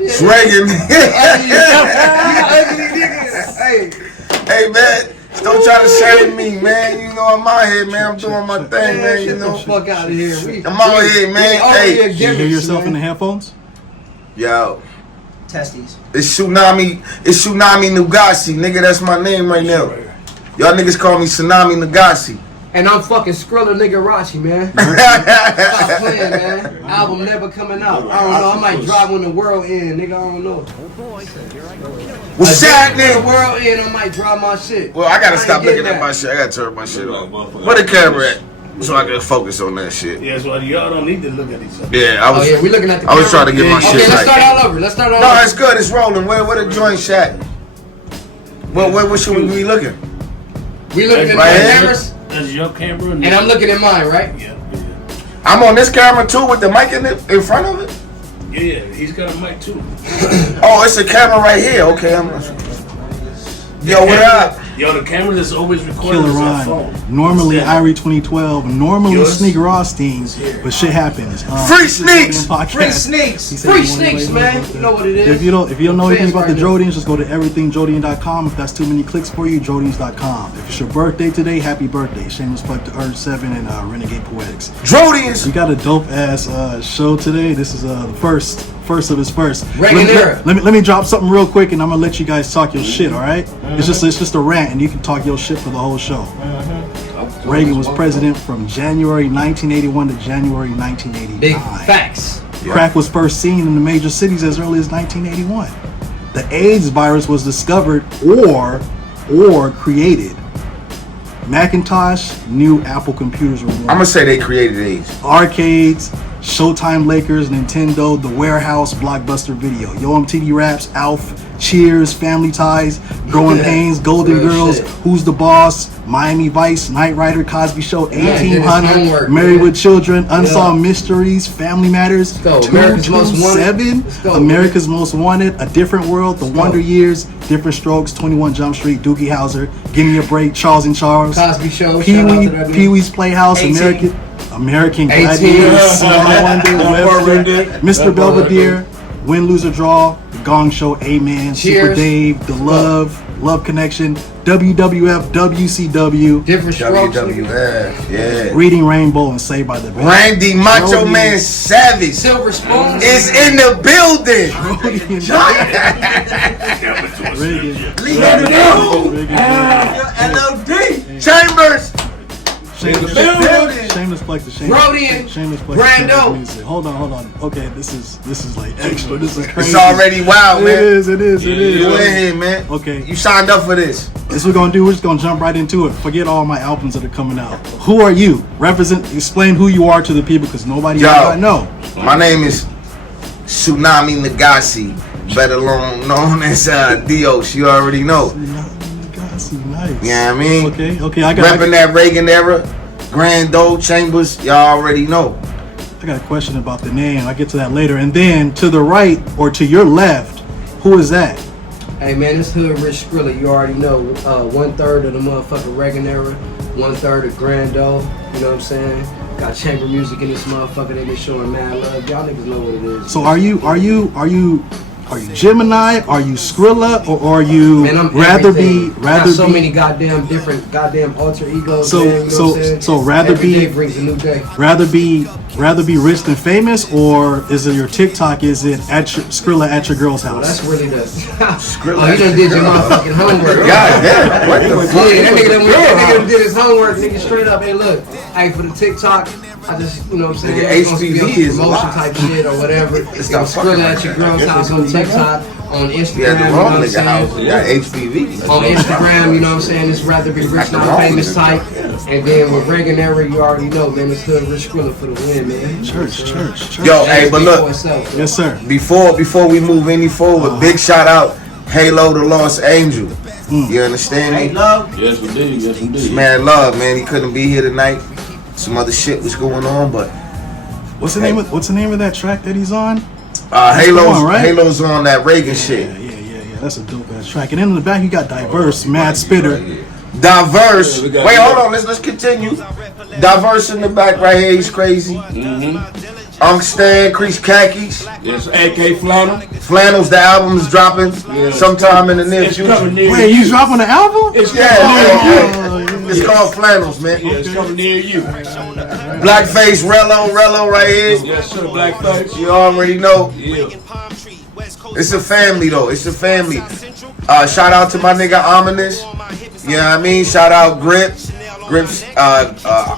It's Reagan. Hey man, don't try to shame me, man. You know I'm out here, man. I'm doing my thing, man. You know, fuck out of here. I'm out here, man. Hey, you hear yourself in the headphones? Yo. Testes. It's Tsunami Nugasi, nigga. That's my name right now. Y'all niggas call me Tsunami Nugasi. And I'm fucking Skrilla nigga Rachi, man. Stop playing, man. Album never coming out. I don't know. I might drop when the world end, nigga. I don't know. What's happening? The world end, I might drop my shit. Well, I gotta stop looking at my shit. I gotta turn my shit off. Where the camera at? So I can focus on that shit. Yeah, so y'all don't need to look at each other. Yeah, I was. we looking at the I was trying to get my shit let's right. start all over. Let's start all over. No, it's good. It's rolling. Where the joint at? Where should we be looking? We looking at right my here? cameras. That's your camera. And I'm looking at mine, right? Yeah. I'm on this camera too with the mic in front of it. Yeah, he's got a mic too. Oh, it's a camera right here. Okay, Yo, what up? Yo, the camera that's always recording is our phone. Normally Irie 2012, normally Sneak Rothstein, but shit happens. Free sneaks! Free sneaks! Free sneaks, man! You know what it is. If you don't know anything about the Drodians, just go to everythingjodian.com. If that's too many clicks for you, Drodians.com. If it's your birthday today, happy birthday. Shameless plug to Urge 7 and Renegade Poetics. Drodians! We got a dope ass show today. This is the first of his first. Let me drop something real quick, and I'm gonna let you guys talk your shit. All right? It's just a rant, and you can talk your shit for the whole show. Reagan was president from January 1981 to January 1989. Big facts. Crack was first seen in the major cities as early as 1981. The AIDS virus was discovered or created. Macintosh, new Apple computers were born. I'm gonna say they created AIDS. Arcades, Showtime Lakers, Nintendo, The Warehouse, Blockbuster Video, Yo MTV Raps, Alf, Cheers, Family Ties, Growing Pains, Golden Girls, shit. Who's the Boss, Miami Vice, Knight Rider, Cosby Show, 1800, homework, Married with Children, Unsolved Mysteries, Family Matters, America's Most Wanted. 227, America's Most Wanted, A Different World, The Wonder Years, Different Strokes, 21 Jump Street, Doogie Howser, Give Me a Break, Charles and Charles, Cosby Show, Pee-wee's Playhouse, 18. American Gladiators, Webster, Mr. Belvedere, Win, Lose or Draw, The Gong Show, Amen, Cheers. Super Dave, The Love Connection, WWF, WCW, Different Strokes, WWF, yeah. Reading Rainbow, and Saved by the Bell. Randy Macho Man Savage Silver Spoon is in the building. LOD Chambers. Shameless plug to DRODIAN, Shameless plug Brando. music. Hold on. Okay, this is like extra. This is crazy. It's already wild, man. It is. You in here, man. Okay. You signed up for this. This we're gonna do. We're just gonna jump right into it. Forget all my albums that are coming out. Who are you? Explain who you are to the people, because nobody else know. My name is Tsunami Nagasi, better known as Dios. You already know. Nice. Yeah, I mean, okay. I got repping that Reagan era, Grando, Chambers. Y'all already know. I got a question about the name. I'll get to that later. And then to the right or to your left, who is that? Hey man, it's Hood Rich Skrilla. You already know. 1/3 of the motherfucking Reagan era, 1/3 of Grando. You know what I'm saying? Got chamber music in this motherfucker. They been showing mad love. Y'all niggas know what it is. So are you Gemini? Are you Skrilla? Or are you rather be? So many goddamn alter egos. So man, you know what I'm saying? so rather Every be day brings a new day. rather be rich than famous, or is it your TikTok? Is it Skrilla at your girl's house? Well, that's really the. Skrilla. Oh, you done did your motherfucking homework. God damn, what the fuck? Yeah, that nigga done did his homework. Nigga straight up. Hey, look. Hey, for the TikTok, I just, you know what I'm saying? Nigga, HPV is promotion type shit or whatever. It's gonna Skrilla at your girl's house on TikTok, on Instagram. Yeah, the you know wrong what I'm nigga house. saying? Yeah, HPV. On Instagram, you know what I'm saying? It's rather be rich, not famous type. And then with Reagan era, you already know, man. It's Hood Rich Skrilla for the win, man. Church. Yo, hey, but look. Yes, sir. Before we move any forward, big shout out Halo the Lost Angel. You understand me? Yes, we do. Yes, we do. Man, love, man. He couldn't be here tonight. Some other shit was going on, but What's the name of that track that he's on? Halo's on that Reagan shit. Yeah. That's a dope ass track. And then in the back you got Diverse, Mad Spitter. Diverse. Wait, hold on. Let's continue. Diverse in the back right here. He's crazy. Unk Stan, Crease Khakis. Yes, AK Flannel. Flannels, the album is dropping sometime in the near It's future. coming near Wait, you. you dropping the album? It's Yeah, it's called Flannels, man. Yeah, it's coming near you. Blackface, Rello right here. Yes, sir, Blackface. You already know. Yeah. It's a family though. It's a family. Shout out to my nigga Ominous. You know what I mean? Shout out Grips,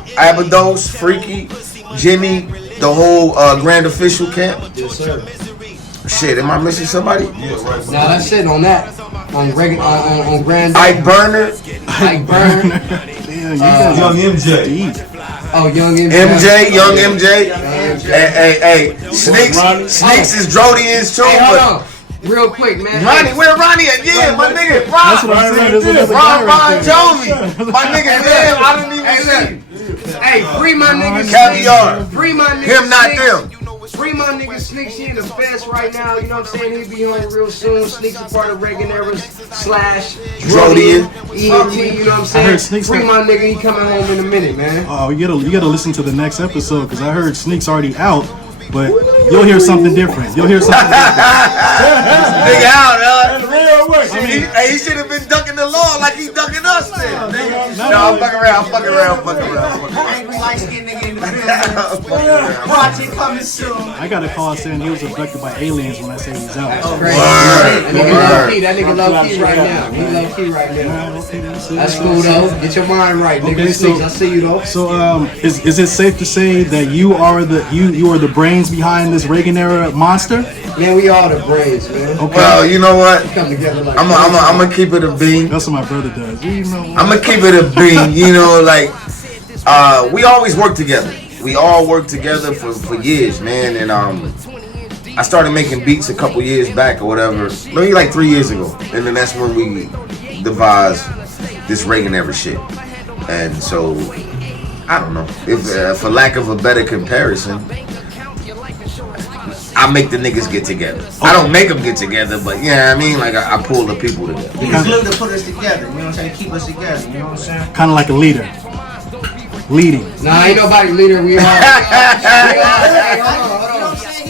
Abados, Freaky, Jimmy, the whole Grand Official camp. Yes, sir. Shit, am I missing somebody? Now that's it on that. On Reagan, on Grand. Ike Burner, Ike Burner. Damn, you guys Young MJ. deep. Oh, Young MJ, Young MJ. MJ. Hey, Sneaks is Drodians too, Hey, hold but on. Real quick, man. Ronnie, where Ronnie at? Yeah, my nigga, That's what I'm saying. There's another guy Ron right there. Jovi. My nigga, damn, I didn't even Hey, see. look. Hey, free my nigga. Caviar. Free my nigga. Him, not Sneaks. them. Free my nigga Sneaks. He in the fest right now. You know what I'm saying? He'll be on it real soon. Sneaks is part of Reagan Era's / Drodian. ENT. You know what I'm saying? heard Sneaks Free got- my nigga. He coming home in a minute, man. Oh, you gotta listen to the next episode because I heard Sneak's already out, but you'll hear something different. You'll hear something different. Nigga out, Real work. He should have been dunking the law like he dunking us then. No, I'm fucking around. Angry light-skinned nigga in the building. Project coming soon. I got a call saying he was abducted by aliens when I say he's out. Crazy. Word. That nigga low key right now. He low key right now. That's cool though. Get your mind right, nigga. Okay, Sneaks, I see you though. So, is it safe to say that you are the brains behind this Reagan era monster? Man, we all the brains, man. Okay. Well, you know what? Come together like I'm gonna keep it a bean. That's what my brother does. You know what? I'm gonna keep it a bean. You know, like we always work together. We all work together for years, man. And I started making beats a couple years back or whatever, maybe like 3 years ago, and then that's when we devised this Reagan era shit. And so I don't know if, for lack of a better comparison, I make the niggas get together. I don't make them get together, but yeah, I mean, like I pull the people together. He was looking to put us together, you know what I'm saying? Keep us together, you know what I'm saying? Kind of like a leader, leading. Nah, ain't nobody leader. We all. Hey, hold on.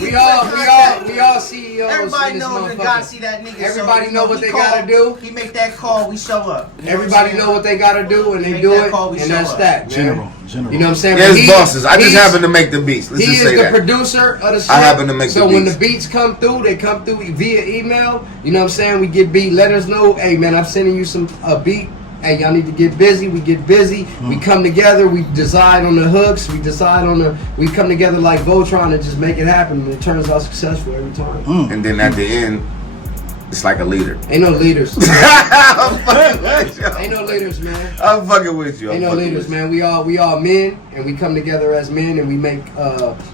We all CEOs. Everybody in this knows when motherfucker. God see that nigga. Everybody so, know what they gotta do. He make that call, we show up. You know Everybody what know what they gotta do, and they Make do that it, call, we and show that's up. that, man. General. You know what I'm saying? There's But bosses. I just happen to make the beats. Let's He just is say the that. producer of the shit. I happen to make so the when beats. the beats come through, they come through via email. You know what I'm saying? We get beat. Let us know. Hey man, I'm sending you a beat. Hey, y'all need to get busy. We get busy. We come together. We decide on the hooks. We come together like Voltron and just make it happen. And it turns out successful every time. And then at the end, it's like a leader. Ain't no leaders. I'm fucking with you. Ain't no leaders, man. I'm fucking with you. Ain't no leaders, man. We all men, and we come together as men, and we make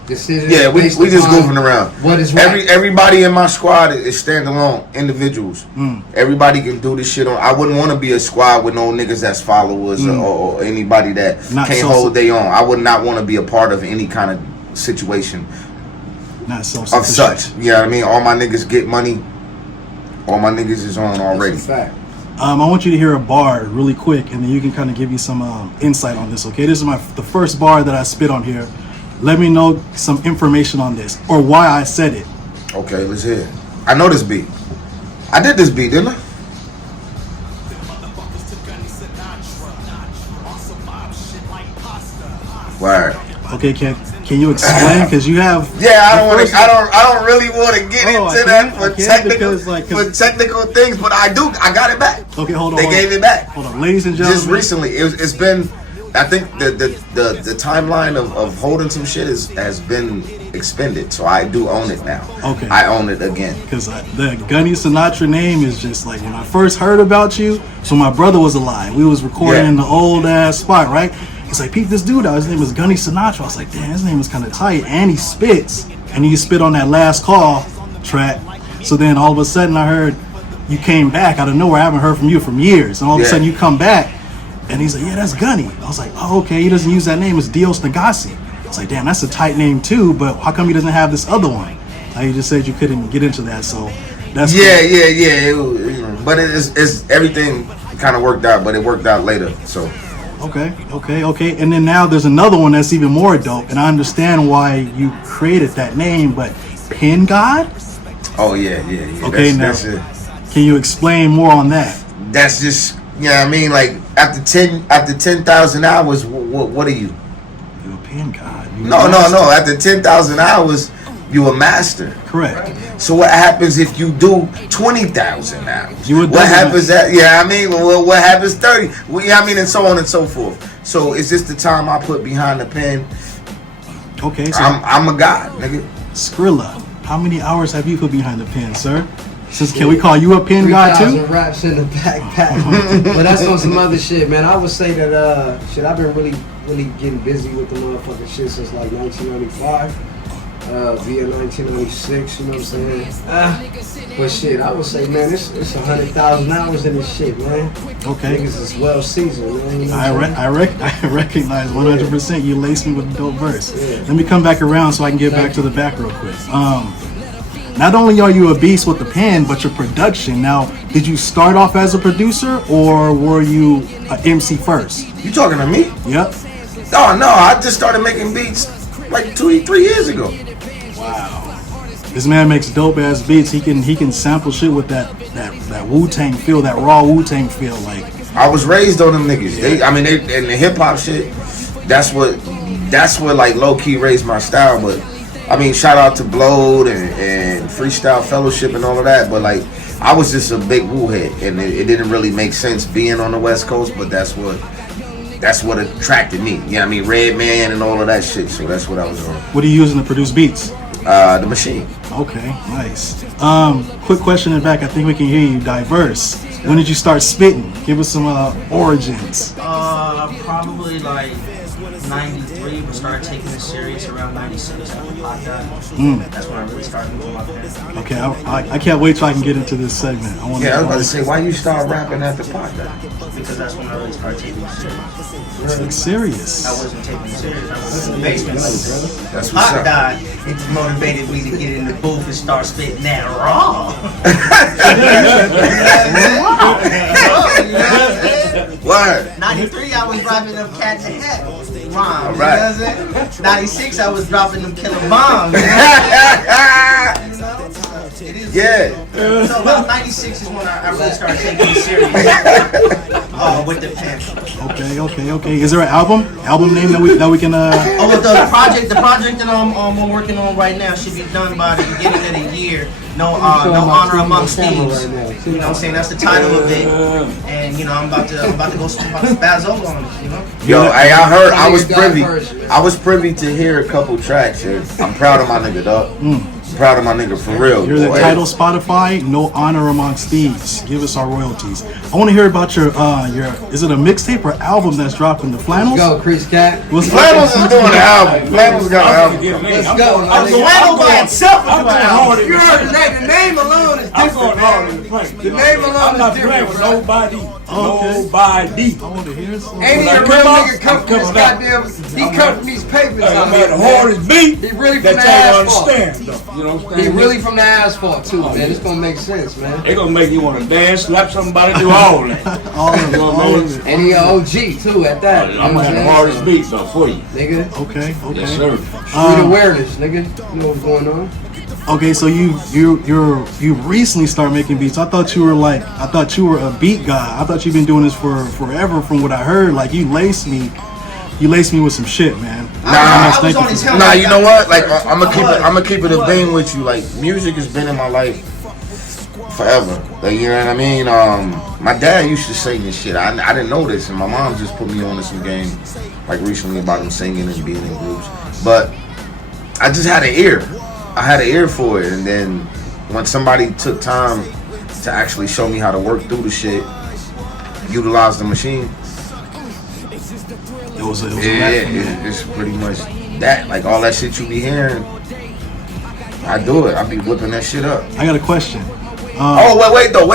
decisions. Yeah, we based just upon goofing around. What is right? Everybody in my squad is standalone individuals. Everybody can do this shit on. I wouldn't want to be a squad with no niggas that's followers or anybody that Not can't so- hold their own. I would not want to be a part of any kind of situation Not so of such. You know what I mean? All my niggas get money. All my niggas is on already. That's a fact. I want you to hear a bar really quick, and then you can kind of give you some insight on this. Okay, this is the first bar that I spit on here. Let me know some information on this or why I said it. Okay, let's hear it. I know this beat. I did this beat, didn't I? Word. Okay, can you explain? Because you have Yeah, I don't really want to get Oh, into I that can't- for I can't technical because, like, 'cause- for technical things, but I got it back. Okay, hold on. They hold gave on. it back. Hold on, ladies and gentlemen. Just recently. It's been, I think the timeline of holding some shit has been expended, so I do own it now. Okay. I own it again. Because the Gunny Sinatra name is just like when I first heard about you. So my brother was alive. We was recording Yeah. in the old ass spot, right? He's like, peep this dude out. His name is Gunny Sinatra. I was like, damn, his name is kind of tight. And he spits. And he spit on that last call track. So then all of a sudden I heard you came back out of nowhere. I haven't heard from you from years. And all of a Yeah. sudden you come back. And he's like, yeah, that's Gunny. I was like, oh, okay. He doesn't use that name. It's Dios Nagasi. I was like, damn, that's a tight name too. But how come he doesn't have this other one? Like, you just said you couldn't get into that. So that's Yeah, cool. yeah. But it's everything kind of worked out, but it worked out later. So Okay. And then now there's another one that's even more dope, and I understand why you created that name, but Pen God? Oh yeah. Okay, that's now, can you explain more on that? That's just, I mean, like after 10,000 hours, what are you? You're a Pen God. No. After 10,000 hours, you a master. Correct. So what happens if you do 20,000 hours? You a what happens that? What happens 30? And so on and so forth. So is this the time I put behind the pen? Okay, so I'm a god, nigga. Skrilla, how many hours have you put behind the pen, sir? Can we call you a pen god too? 3,000 raps in the backpack. But that's on some other shit, man. I would say that I've been really getting busy with the motherfucking shit since like 1995. Via 1996, you know what I'm saying? But shit, I would say, man, it's 100,000 hours in this shit, man. Okay. Niggas is well seasoned, man. You know I recognize 100%. You laced me with a dope verse. Yeah. Let me come back around so I can get back to the back real quick. Not only are you a beast with the pen, but your production. Now, did you start off as a producer or were you an MC first? You talking to me? Yep. Oh no, I just started making beats like 3 years ago. Wow. This man makes dope ass beats. He can sample shit with that Wu-Tang feel, that raw Wu-Tang feel. Like, I was raised on them niggas. They in the hip hop shit. That's what like low key raised my style. But I mean, shout out to Blowed and Freestyle Fellowship and all of that. But like, I was just a big Wu head, and it didn't really make sense being on the West Coast. But that's what attracted me. Red Man and all of that shit. So that's what I was on. what are you using to produce beats? The machine. Okay, nice. Quick question in the back. I think we can hear you. Diverse. When did you start spitting? Give us some origins. Probably like 93, but started taking it serious around 96 after Pot died. That's when I really started moving my pen. Okay, I can't wait till I can get into this segment. I want Yeah, I was about to say, why you start rapping after Pot died? Because that's when I really started taking it serious. It's serious. I wasn't taking it serious. I was in the basement. That's what's Pot up. died. It motivated me to get in the booth and start spitting that raw. What? 93, I was dropping them cat to hat rhymes. All right. You know what I'm saying? 96, I was dropping them killer bombs. You know? Yeah. So about 96 is when I really started taking it serious. With the pen. Okay. Is there an album name that we can? But the project that I'm working on right now should be done by the beginning of the year. No honor amongst thieves. You know what I'm saying? That's the title of it. And I'm about to go spaz over on it. You know? Yo, I heard. I was privy to hear a couple tracks. And I'm proud of my nigga, dog. Proud of my nigga for real. You're the title Spotify, No Honor Amongst Thieves. Give us our royalties. I want to hear about your is it a mixtape or album that's dropping? The Flannels? Let's go, Chris Cat. Flannels is doing an album. Flannels got an album. Let's go. Flannel by itself is doing an You heard the name alone is different, man. The name alone is different, bro. Nobody. I want to hear some. Ain't he a real nigga come from this goddamn, he come from these papers out I'm at here, the man. hardest beat He really from the that y'all asphalt. understand, though. You know what I'm He saying? really from the asphalt too, man. It's gonna make sense, man. They gonna make you want to dance, slap somebody, do all that. all of it. And he a OG too at that. I'm gonna have the hardest beat though for you. Nigga. Okay. Yes, sir. Street awareness, nigga. You know what's going on? Okay, so you recently started making beats. I thought you were a beat guy. I thought you've been doing this for forever. From what I heard, like you laced me with some shit, man. Nah, you know what? Like I'm gonna keep it a beam with you. Like music has been in my life forever. Like, you know what I mean? My dad used to sing this shit. I didn't know this, and my mom just put me on to some game like recently about him singing and being in groups. But I just had an ear. I had an ear for it, and then when somebody took time to actually show me how to work through the shit, utilize the machine. It's pretty much that. Like all that shit you be hearing, I do it. I be whipping that shit up. I got a question. Wait though.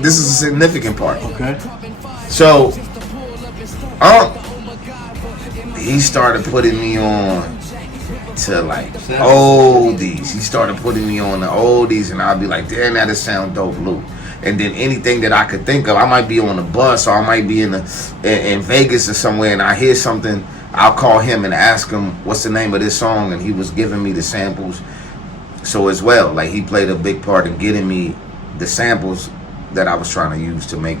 This is a significant part. Okay. So, he started putting me on to like oldies. He started putting me on the oldies, and I'd be like, damn, that sound dope, Luke. And then anything that I could think of, I might be on a bus or I might be in Vegas or somewhere, and I hear something, I'll call him and ask him what's the name of this song, and he was giving me the samples. So as well, like he played a big part in getting me the samples that I was trying to use to make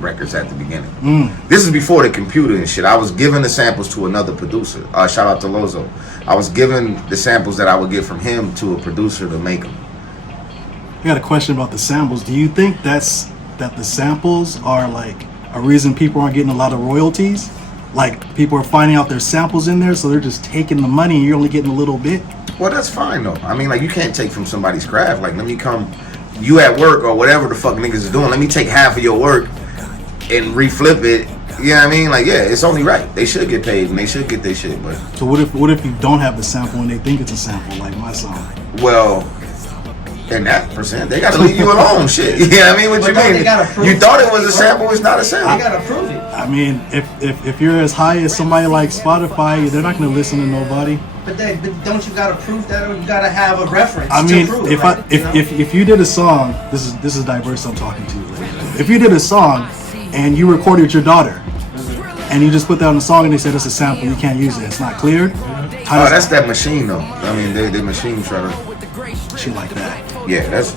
records at the beginning. This is before the computer and shit. I was giving the samples to another producer. Shout out to Lozo. I was giving the samples that I would get from him to a producer to make them. I got a question about the samples. Do you think that the samples are like a reason people aren't getting a lot of royalties? Like people are finding out there's samples in there, so they're just taking the money and you're only getting a little bit? Well, that's fine though. I mean, like you can't take from somebody's craft. Like let me come, you at work or whatever the fuck niggas is doing, let me take half of your work and reflip it. You know what I mean? Like yeah, it's only right. They should get paid and they should get their shit. But so what if you don't have the sample and they think it's a sample, like my song? Well, in that percent, they gotta leave you alone. Shit. You know what I mean? What But you no, mean? they gotta prove You thought it was a it. sample, it's not a sample. They gotta prove it. I mean, if you're as high as somebody like Spotify, they're not gonna listen to nobody. But don't you gotta prove that, or you gotta have a reference? I mean, to prove, if right? if you did a song, this is diverse. I'm talking to you. If you did a song and you recorded your daughter, and you just put that on the song and they said it's a sample, you can't use it. It's not cleared. Oh, that's that machine though. I mean, they machine try to. Shit like that. Yeah, that's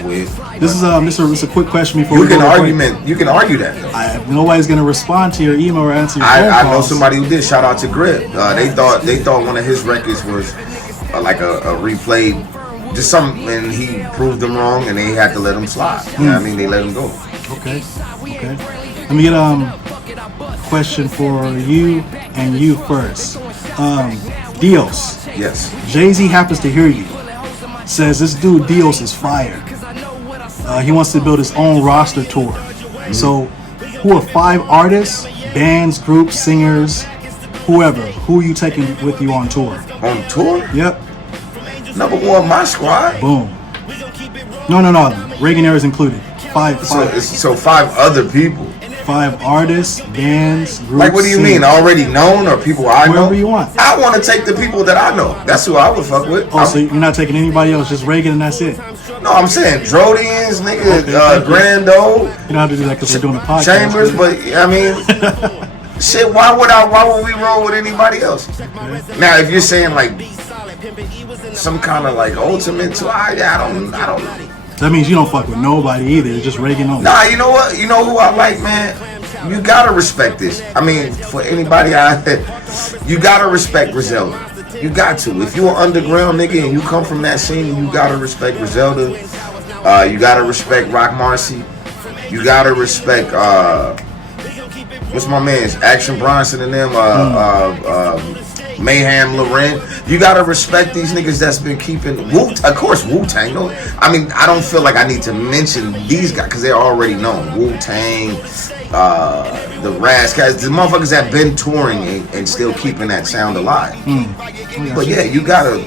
weird. This is it's a quick question before You we can go to break. You can argue that though. Nobody's gonna respond to your email or answer your phone I know calls. somebody who did. Shout out to Grip. They thought one of his records was like a replayed, just something, and he proved them wrong, and they had to let him slide. You know what I mean? They let him go. Okay. Let me get question for you and you first. Dios. Yes. Jay-Z happens to hear you. Says this dude Dios is fire. He wants to build his own roster tour. So, who are 5 artists, bands, groups, singers, whoever? Who are you taking with you on tour? On tour? Yep. Number one, my squad. Boom. No. Reagan era is included. Five. So 5 other people. 5 artists, bands, groups. Like, what do you mean? Already known or people I know? Whoever you want. I want to take the people that I know. That's who I would fuck with. Oh, so you're not taking anybody else, just Reagan and that's it? No, I'm saying DRODIANs, nigga, Okay. Grando, You don't have to do that because we're doing a podcast. Chambers, but I mean, shit. Why would we roll with anybody else? Now, if you're saying like some kind of like ultimate tour, I don't know. That means you don't fuck with nobody either. It's just Reagan only. Nah, you know what? You know who I like, man? You gotta respect this. I mean, for anybody you gotta respect Griselda. You got to. If you're an underground nigga and you come from that scene, you gotta respect Griselda. You gotta respect Rock Marcy. You gotta respect what's my man's Action Bronson and them, Mayhem Loren. You gotta respect these niggas that's been keeping of course Wu-Tang. No, I mean I don't feel like I need to mention these guys because they're already known. Wu-Tang, the Razzcats, the motherfuckers that been touring and still keeping that sound alive. But yeah, you gotta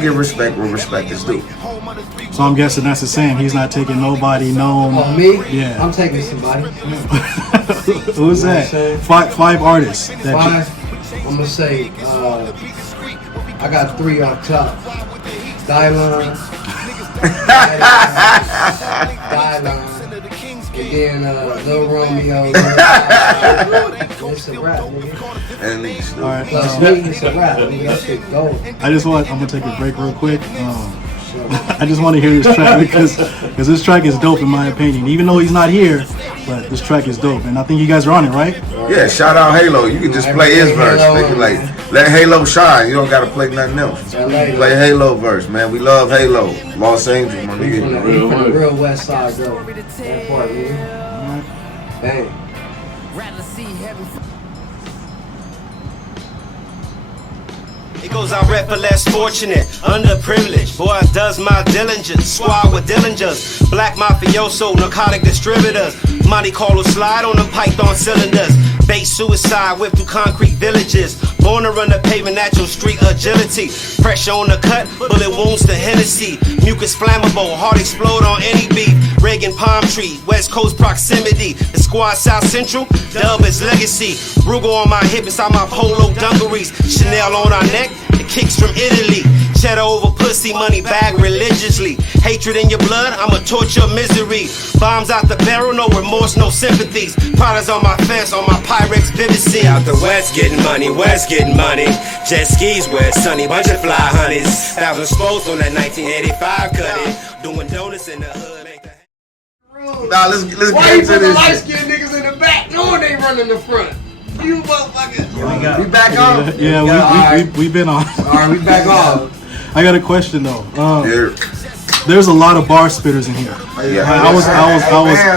give respect where respect is due. So I'm guessing that's the same. He's not taking nobody known. Oh, me? Yeah. I'm taking somebody. Who's You know what I'm that? saying? 5 artists. That 5. I'm gonna say I got 3 on top. Dylon. And then Lil Romeo. It's a rap, nigga. And niggas do. All right. Plus me, it's a rap, nigga. That shit gold. I'm gonna take a break real quick. I just want to hear this track because this track is dope in my opinion. Even though he's not here, but this track is dope, and I think you guys are on it, right? Yeah, shout out Halo. You can just play his verse. Nigga, like let Halo shine. You don't gotta play nothing else. Play Halo verse, man. We love Halo. Los Angeles, my He from nigga. the real west side, though. That part, nigga. Bang. It goes I rep for less fortunate, underprivileged. Boy, I does my diligence. Squad with Dillingers. Black mafioso, narcotic distributors. Monte Carlo slide on them python cylinders. Base suicide, whip through concrete villages. Born to run the pavement, natural street agility. Pressure on the cut, bullet wounds to Hennessy. Mucus flammable, heart explode on any beat. Reagan palm tree, West Coast proximity. The squad South Central, dub is legacy. Rugal on my hip inside my polo dungarees. Chanel on our neck, the kicks from Italy. Cheddar over pussy, money bag religiously. Hatred in your blood, I'ma torture misery. Bombs out the barrel, no remorse, no sympathies. Products on my fence, on my Pyrex Vivacy. Out the west getting money, west getting money. Jet skis where it's sunny, bunch of fly honeys. 1,000 spokes on that 1985 cutting. Doing donuts in the hood. Ain't that Nah, let's Why get you into put the this. light skinned niggas in the back doing they run in the front? You motherfuckers. We back on? Yeah, we've been on. Alright, we back on. I got a question though. Yeah. There's a lot of bar spitters in here. Yeah.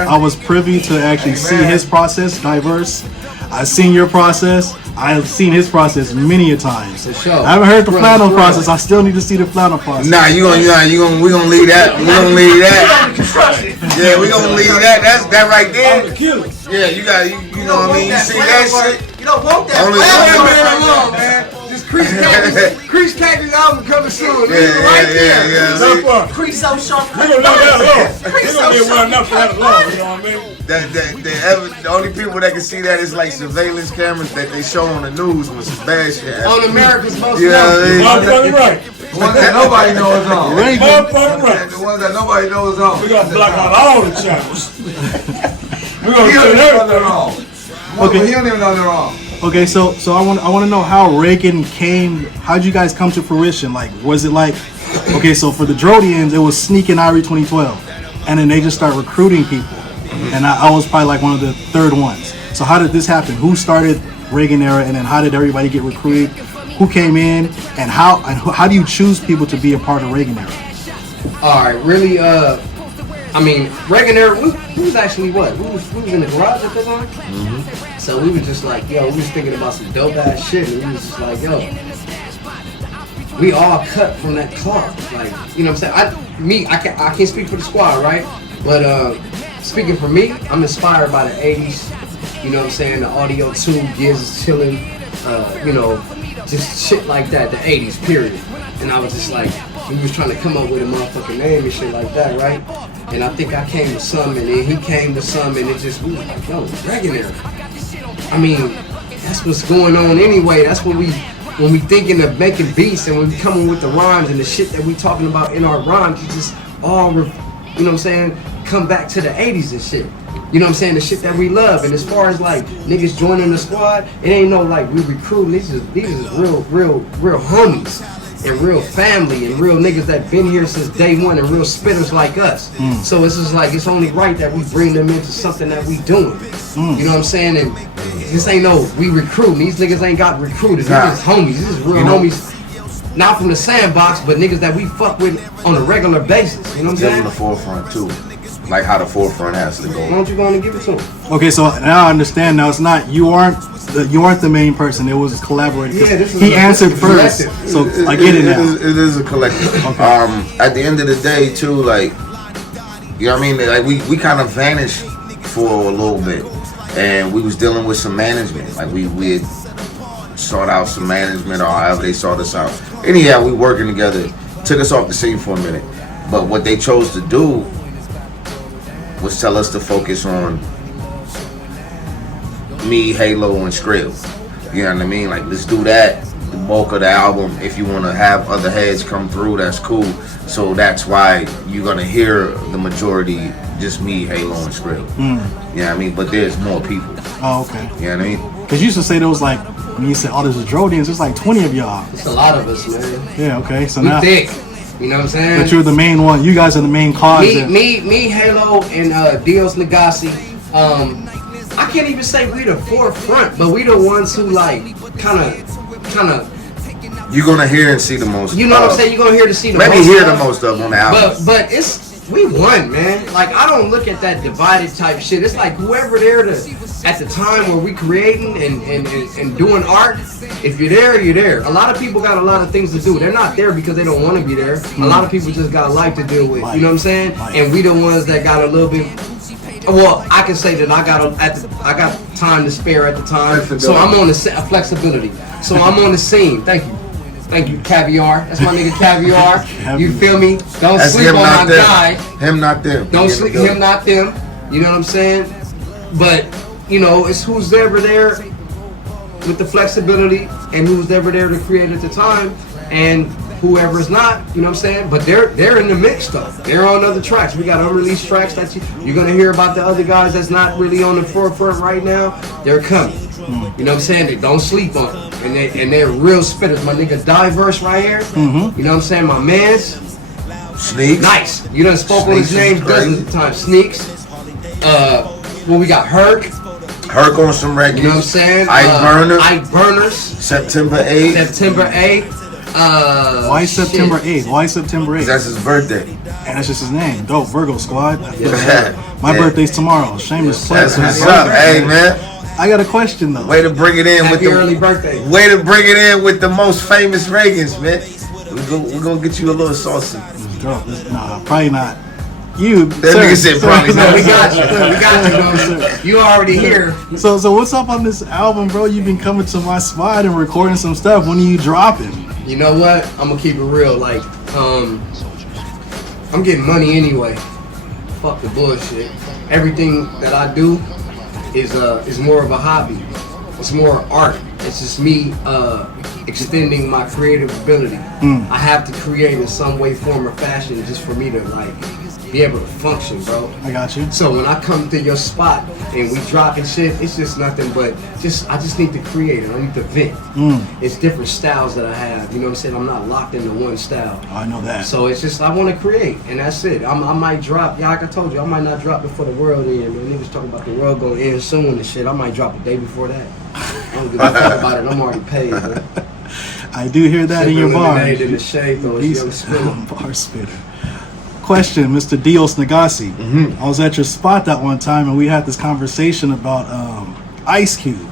I was privy to actually see his process, diverse. I've seen your process. I've seen his process many a times. For sure. I haven't heard the flannel Bro. process. I still need to see the flannel process. Nah, we gonna leave that. We gonna leave that. Yeah, we gonna leave that. That's that right there. Yeah, you know what I mean. You see that shit? You don't want that. Only- Alone, man. Just Crease Cactus album coming soon. Yeah. Crease so sharp. We gonna leave that alone. We gonna leave well enough for that alone. You know what I mean? The only people that can see that is like surveillance cameras that they show on the news when some bad shit happens. On America's Most Yeah, Wanted. Motherfucking right. The ones that nobody knows on. Motherfucking right. The ones that nobody knows on. We gonna block out all the channels. We gonna He do don't even know everything. they're wrong. Okay. He don't even know they're wrong. Okay, so I want to know how Reagan came. How'd you guys come to fruition? Like, was it like, okay, so for the Drodians, it was Sneak and Irie 2012, and then they just start recruiting people, and I was probably like one of the third ones. So how did this happen? Who started Reagan era, and then how did everybody get recruited? Who came in, and how do you choose people to be a part of Reagan era? Alright, really, I mean, Reagan era, we was actually what? We was in the garage at the time? So we was just like, yo, we was thinking about some dope ass shit, and we was just like, yo, we all cut from that cloth. Like, you know what I'm saying? I can't speak for the squad, right? But speaking for me, I'm inspired by the 80s. You know what I'm saying? The Audio 2, Giz Chillin', you know, just shit like that, the 80s, period. And I was just like, we was trying to come up with a motherfucking name and shit like that, right? And I think I came with some, and then he came with some, and it just, we was like, yo, Reagan era. I mean, that's what's going on anyway. That's what when we thinking of making beats and when we coming with the rhymes and the shit that we talking about in our rhymes, you just all, you know what I'm saying, come back to the 80s and shit. You know what I'm saying? The shit that we love. And as far as like niggas joining the squad, it ain't no like we recruiting. These is real homies and real family and real niggas that been here since day one and real spitters like us. So it's just like, it's only right that we bring them into something that we doing. You know what I'm saying? And this ain't no, we recruiting. These niggas ain't got recruited. These is homies. This is real homies. Not from the sandbox, but niggas that we fuck with on a regular basis. You know what I'm Give saying? them the forefront too. Like how the forefront has to Why go. don't you go on and give it to them? Okay, so now I understand. Now it's not you aren't the main person. It was collaborating. Yeah, this was he answered this first, collective. so I get it now. It is a collective. At the end of the day, too, like, you know what I mean? Like we kind of vanished for a little bit, and we was dealing with some management. Like we had sought out some management, or however they sought us out. Anyhow, we working together. Took us off the scene for a minute, but what they chose to do was tell us to focus on me, Halo, and Skrill. You know what I mean? Like, let's do that. The bulk of the album. If you want to have other heads come through, that's cool. So that's why you're gonna hear the majority just me, Halo, and Skrill. You know what I mean? But there's more people. Oh, okay. You know what I mean? Because you used to say there was like, when you said, oh, there's a Drodians, there's like 20 of y'all. It's a lot of us, man. Yeah, okay. So We now, thick. You know what I'm saying? but you're the main one. You guys are the main cause. Me, Halo, and Dios Legacy. I can't even say we the forefront, but we the ones who like kind of. You're gonna hear and see the most. You know what I'm saying? You're gonna hear the Maybe most hear of. the most of them on the album. But we won, man. Like, I don't look at that divided type shit. It's like whoever there at the time where we creating and doing art, if you're there, you're there. A lot of people got a lot of things to do. They're not there because they don't want to be there. A lot of people just got life to deal with. You know what I'm saying? And we the ones that got a little bit. Well, I can say that I got time to spare at the time, so I'm on the flexibility. So I'm on the scene. Thank you, Caviar. That's my nigga Caviar. You feel me? Don't That's sleep him, on not my them. guy. Him, not them. Don't sleep him, not them. You know what I'm saying? But you know, it's who's ever there with the flexibility and who's ever there to create at the time. and whoever's not, you know what I'm saying? But they're in the mix though. They're on other tracks. We got unreleased tracks that you're gonna hear about the other guys that's not really on the forefront right now. They're coming. You know what I'm saying? They don't sleep on them. And they're real spitters. My nigga Diverse right here. You know what I'm saying? My man's Sneaks. nice. You done spoke on his name dozens of times. Sneaks. Well, we got Herc. Herc on some records. You know what I'm saying? Ike Burners. September 8th. September 8th. Why September 8th? Why September 8th? That's his birthday. And that's just his name. Dope Virgo Squad. Yeah. My birthday's tomorrow. Shameless plug. That's what's up. Hey, man. I got a question though. Way to bring it in with Happy early birthday. Way to bring it in with the most famous Reagans, man. We're gonna get you a little saucy. Nah, probably not. You. That nigga said probably not. We got you. We got you, bro. You already here. So what's up on this album, bro? You've been coming to my spot and recording some stuff. When are you dropping? You know what? I'm gonna keep it real. Like, I'm getting money anyway. Fuck the bullshit. Everything that I do is more of a hobby. It's more art. It's just me extending my creative ability. I have to create in some way, form, or fashion just for me to like be able to function, bro. I got you. So when I come to your spot and we dropping shit, it's just nothing but I just need to create it. I need to vent. It's different styles that I have. You know what I'm saying? I'm not locked into one style. Oh, I know that. So it's just I want to create, and that's it. I might drop. Yeah, like I told you, I might not drop before the world ends. Man, niggas talking about the world gonna end soon and shit. I might drop a day before that. I don't give a fuck about it. I'm already paid, man. I do hear that in your bar. In the shade, though. Bar spitter. Question, Mr. Dios Nagasi. I was at your spot that one time and we had this conversation about Ice Cube.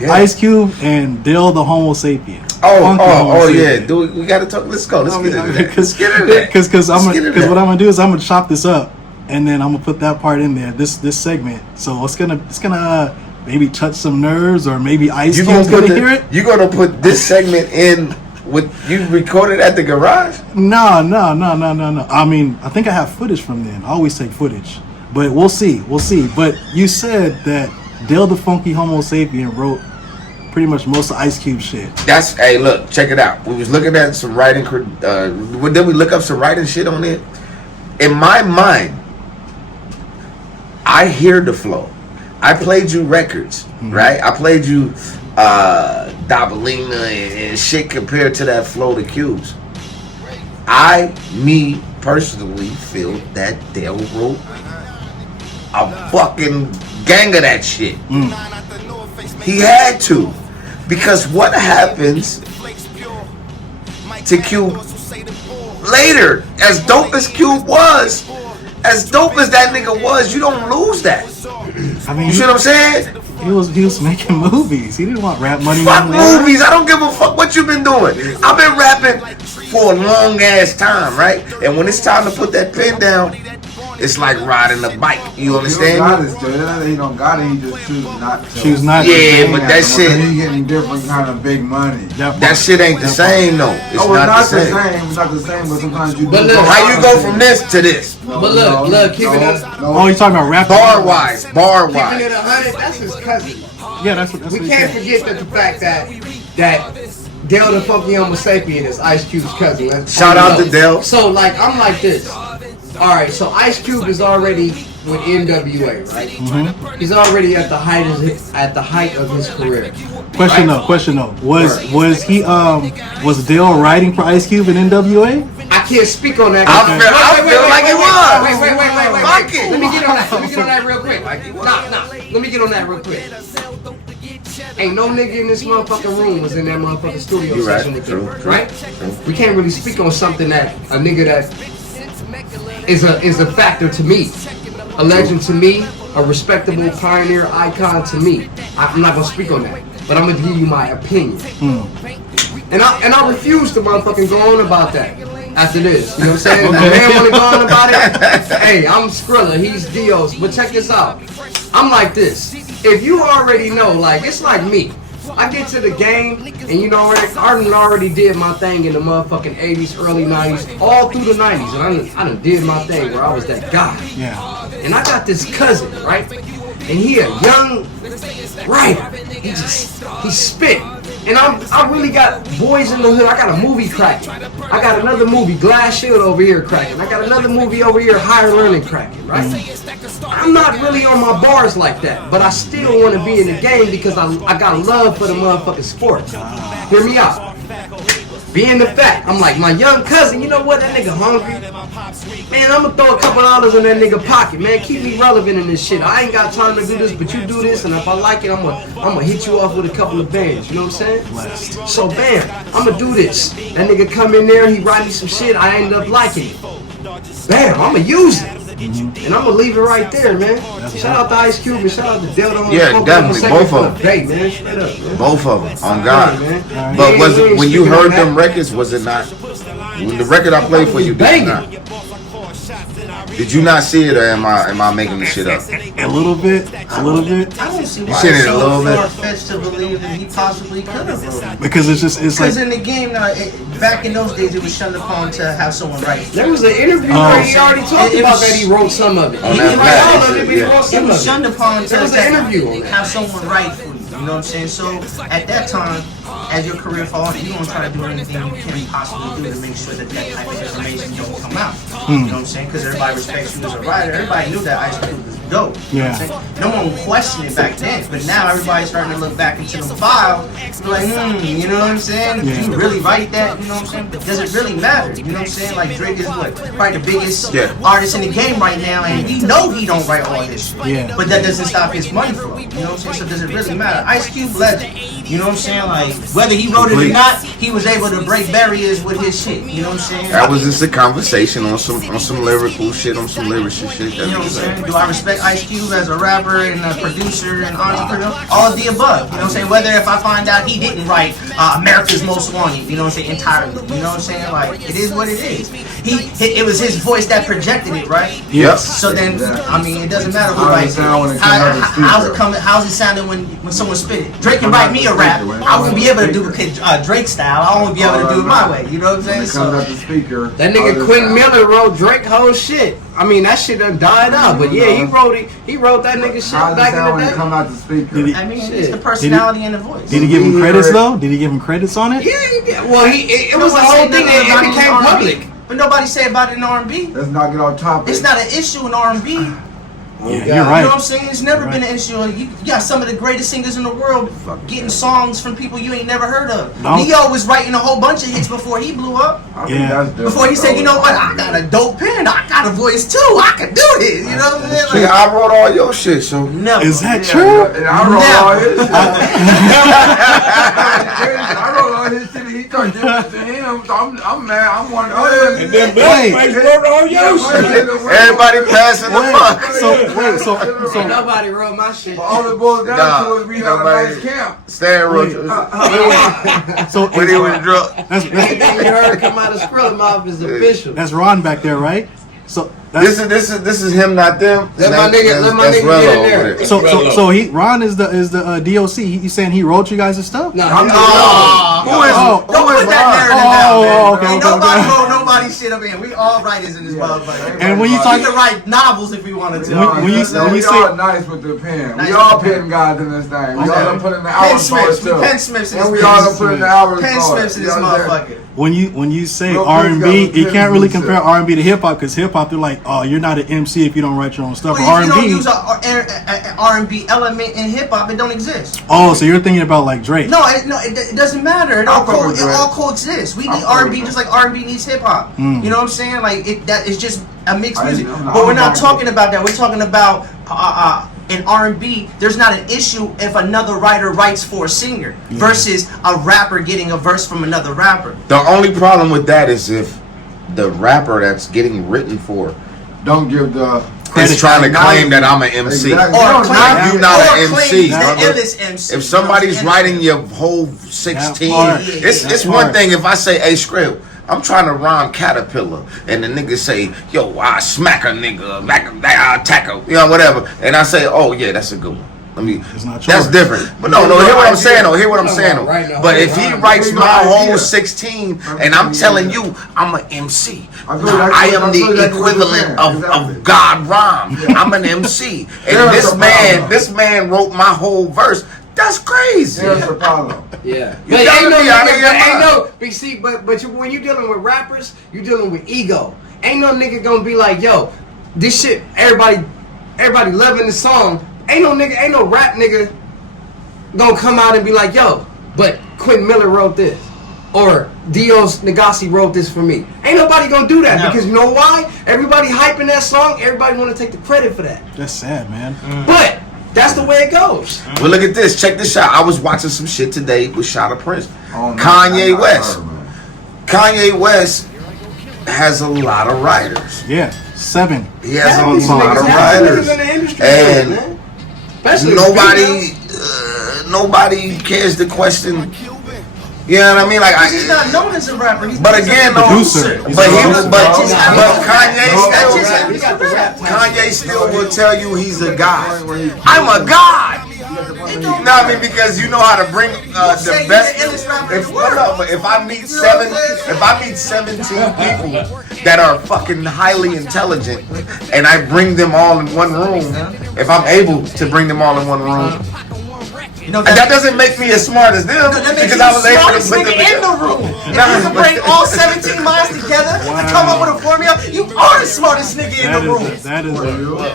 Yeah. Ice Cube and Dale the Homo Sapien. Oh yeah. Dude, we gotta talk. Let's go. Let's get into that. Because what I'm gonna do is I'm gonna chop this up and then I'm gonna put that part in there, this segment. So it's gonna maybe touch some nerves or maybe Ice Cube's gonna hear it. You gonna put this segment in with you recorded at the garage? No. I mean, I think I have footage from then. I always take footage. But we'll see. But you said that Dale the Funky Homo Sapien wrote pretty much most of Ice Cube shit. Hey, look, check it out. We was looking at some writing, then we look up some writing shit on it. In my mind, I hear the flow. I played you records, right? I played you Dabalina and shit compared to that flow to Cubes. Me personally feel that Dale wrote a fucking gang of that shit. He had to, because what happens to Cube later, as dope as Cube was, as dope as that nigga was, you don't lose that. I mean, you see what I'm saying? He was making movies. He didn't want rap money. Fuck movies. I don't give a fuck what you been doing. I've been rapping for a long ass time, right? And when it's time to put that pen down, it's like riding a bike. You understand? He don't got it. He just choose not. Yeah, but that shit. He getting different kind of big money. That shit ain't the same though. It's not the same. It's not the same. But sometimes you. But look, how you go from this to this? But look, keeping it. Oh, you talking about rap? Bar wise. Keeping it 100. That's his cousin. Yeah, that's what. We can't forget that the fact that Dale the Funky Homo Sapien is Ice Cube's cousin. Shout out to Dale. So like I'm like this. Alright, so Ice Cube is already with NWA, right? He's already at the height of his career. Question though. Was he was Dale writing for Ice Cube in NWA? I can't speak on that. I feel like it was. Wait. Let me get on that real quick. Let me get on that real quick. Ain't no nigga in this motherfucking room was in that motherfucking studio session with him, right? We can't really speak on something that a nigga that is a factor to me, a legend to me, a respectable pioneer icon to me. I'm not gonna speak on that, but I'm gonna give you my opinion. And I refuse to motherfucking go on about that after this. You know what I'm saying? If the man wanna go on about it, hey, I'm Skrilla, he's Dios. But check this out. I'm like this. If you already know, like it's like me. I get to the game, and you know, I already did my thing in the motherfucking 80s, early 90s, all through the 90s, and I done did my thing where I was that guy. Yeah. And I got this cousin, right? And he a young writer. He spit. And I really got boys in the hood. I got a movie cracking. I got another movie, Glass Shield over here cracking. I got another movie over here, Higher Learning cracking, right? I'm not really on my bars like that, but I still want to be in the game because I got love for the motherfucking sport. Hear me out. Being the fact, I'm like, my young cousin, you know what, that nigga hungry. Man, I'm gonna throw a couple dollars in that nigga pocket, man. Keep me relevant in this shit. I ain't got time to do this, but you do this, and if I like it, I'm gonna hit you off with a couple of bands, you know what I'm saying? So bam, I'm gonna do this. That nigga come in there, he write me some shit, I end up liking it. Bam, I'm gonna use it. And I'm gonna leave it right there, man. Shout out to Ice Cube and shout out to Delta. Yeah, definitely, both of them. Hey, man, straight up, man. Both of them, on God. Man. But was it when you heard them records? Was it not? When the record I played for you, did not? Did you not see it, or am I making this shit up? A little bit. I don't see why seen it it's a so little bit? far-fetched to believe that he possibly could have wrote it. Because it's like Because in the game, back in those days, it was shunned upon to have someone write. There was an interview where he already talked It about was- that he wrote some of it. On He that didn't write black all of shit, it, but he yeah. wrote It some was of it. shunned upon to There was an interview on that. have someone write for you. You know what I'm saying? So at that time, as your career falls, you're gonna try to do anything you can possibly do to make sure that type of information don't come out. You know what I'm saying? Because everybody respects you as a writer. Everybody knew that Ice Cube was dope. You know what I'm saying? No one questioned it back then, but now everybody's starting to look back into the file. They're like, you know what I'm saying? Did you really write that? You know what I'm saying? But does it really matter? You know what I'm saying? Like Drake is what? Probably the biggest artist in the game right now, and we know he don't write all this shit. Yeah. But that doesn't stop his money flow. You know what I'm saying? So does it really matter? Ice Cube legend. You know what I'm saying? Like whether he wrote it or not, he was able to break barriers with his shit. You know what I'm saying? That was just a conversation on some lyrical shit, on some lyrical shit. You know what I'm saying? Do I respect Ice Cube as a rapper and a producer and entrepreneur? All of the above. You know what I'm saying? Whether if I find out he didn't write America's Most Wanted, you know what I'm saying, entirely. You know what I'm saying? Like it is what it is. It was his voice that projected it, right? Yep. So then, I mean, it doesn't matter who How writes it it. sound when it comes out the How's it speaker. coming? How's it sounding when someone spit it? Drake can write me a rap. I won't be able to do Drake style. I won't be able to do it my way. You know what I'm saying? When it comes out the speaker. That nigga Quentin Miller wrote Drake whole shit. I mean, that shit done died out. But yeah, he wrote it. He wrote that nigga shit How does it back sound in when the it day. comes out the speaker? Did he- I mean, Shit. it's the personality and the voice. Did he give him credits though? Did he give him credits on it? Yeah, he did. Well, it was the whole thing. It became public. But nobody said about it in R&B. Let's not get off topic. It's not an issue in R&B. You Yeah, you're know what right. I'm saying? It's never been an issue. You got some of the greatest singers in the world getting songs from people you ain't never heard of. No. Neo was writing a whole bunch of hits before he blew up. I think Yeah. that's different, Before he said, though. you know what, I got a dope pen, I got a voice too, I can do this. You know what I'm saying? Yeah, Like, I wrote all your shit, so never. Is that Yeah, true? And I wrote Now. all his shit. I wrote all his shit. He turned it to him. So I'm mad. I'm one of them. And then Blackface wrote all your shit. everybody passing the buck. So Nobody wrote my shit. All it boils down Nah, to is we had a nobody- nice camp. Stan wrote so when he was drunk. Anything you heard come out of Skrilla mouth is official. that's Ron back there, right? So This that's, is him, not them. Let my nigga That's get in Rello there. over there. so Ron is the DOC. He's saying he wrote you guys' stuff. No, I'm no, Who is Oh. Don't who put is that Ron? narrative Oh, out, man. okay, Ain't okay, nobody okay. wrote nobody shit up in. We all writers in this motherfucker. And when you We talk, could write novels if we wanted to. When you we say- all nice with the pen. Nice We all with the pen. pen guys in this thing. We Okay. all done put in the Pen hours for it Smiths. We too. Pen Smiths in And we this all bitch. done put in the hours Pen for it. Smiths in this You understand? motherfucker. when you say Real R&B, quick, you can't really pen compare shit. R&B to hip hop because hip hop they're like, oh, you're not an MC if you don't write your own stuff. Or Well, if you don't R&B, use a R&B element in hip hop, it don't exist. oh, so you're thinking about like Drake. No, it doesn't matter. It all fuck with Drake. coexists. We need fuck with R&B Drake. just like R&B needs hip hop. You know what I'm saying? Like that is just a mixed music. I'm But we're not not- talking about that. We're talking about in R&B. There's not an issue if another writer writes for a singer versus a rapper getting a verse from another rapper. The only problem with that is if the rapper that's getting written for Don't give the is trying to claim that I'm an MC. Exactly. Or No, claim, you not or an claim MC, he's the brother. illest MC. If somebody's writing your whole 16, That part. it's That one part. thing if I say, hey, Skrill, I'm trying to rhyme Caterpillar, and the nigga say, yo, I smack a nigga, I attack a, you know, whatever, and I say, oh yeah, that's a good one. I mean, It's not that's yours. different. But no, hear what I'm saying though. Hear what I'm No, saying though. right now, But right if he now. writes my whole idea. 16, and I'm telling you, I'm an MC. I feel like- I am I feel the like equivalent what you're saying. of God rhyme. I'm an MC, and There's a problem. this man wrote my whole verse. That's crazy. There's the problem. Yeah. You But gotta ain't no be out of nigga, your but ain't mind. no, see, but when you dealing with rappers, you dealing with ego. Ain't no nigga gonna be like, yo, this shit, everybody loving the song. Ain't no rap nigga gonna come out and be like, yo, but Quentin Miller wrote this. Or Dios Nagasi wrote this for me. Ain't nobody gonna do that because you know why? Everybody hyping that song, everybody wanna take the credit for that. That's sad, man. But that's the way it goes. Well, look at this. Check this out. I was watching some shit today with Shot of Prince. Oh, no, Kanye I'm West. not man. Kanye West has a lot of writers. Yeah, 7. He has a These lot of niggas writers. in the industry, And man. Especially nobody cares to question. You know what I mean? Like He's not known as a rapper. He's but again, no, producer. but rap. Kanye still will tell you he's a god. I'm a god. You know what I mean? Because you know how to bring the best. If I meet 17 people that are fucking highly intelligent, and I bring them all in one room, if I'm able to bring them all in one room. You know, that doesn't make me as smart as them that makes because you I was able to smartest put them nigga in the room. If you can bring all 17 minds together to come up with a formula, you are the smartest nigga in the room.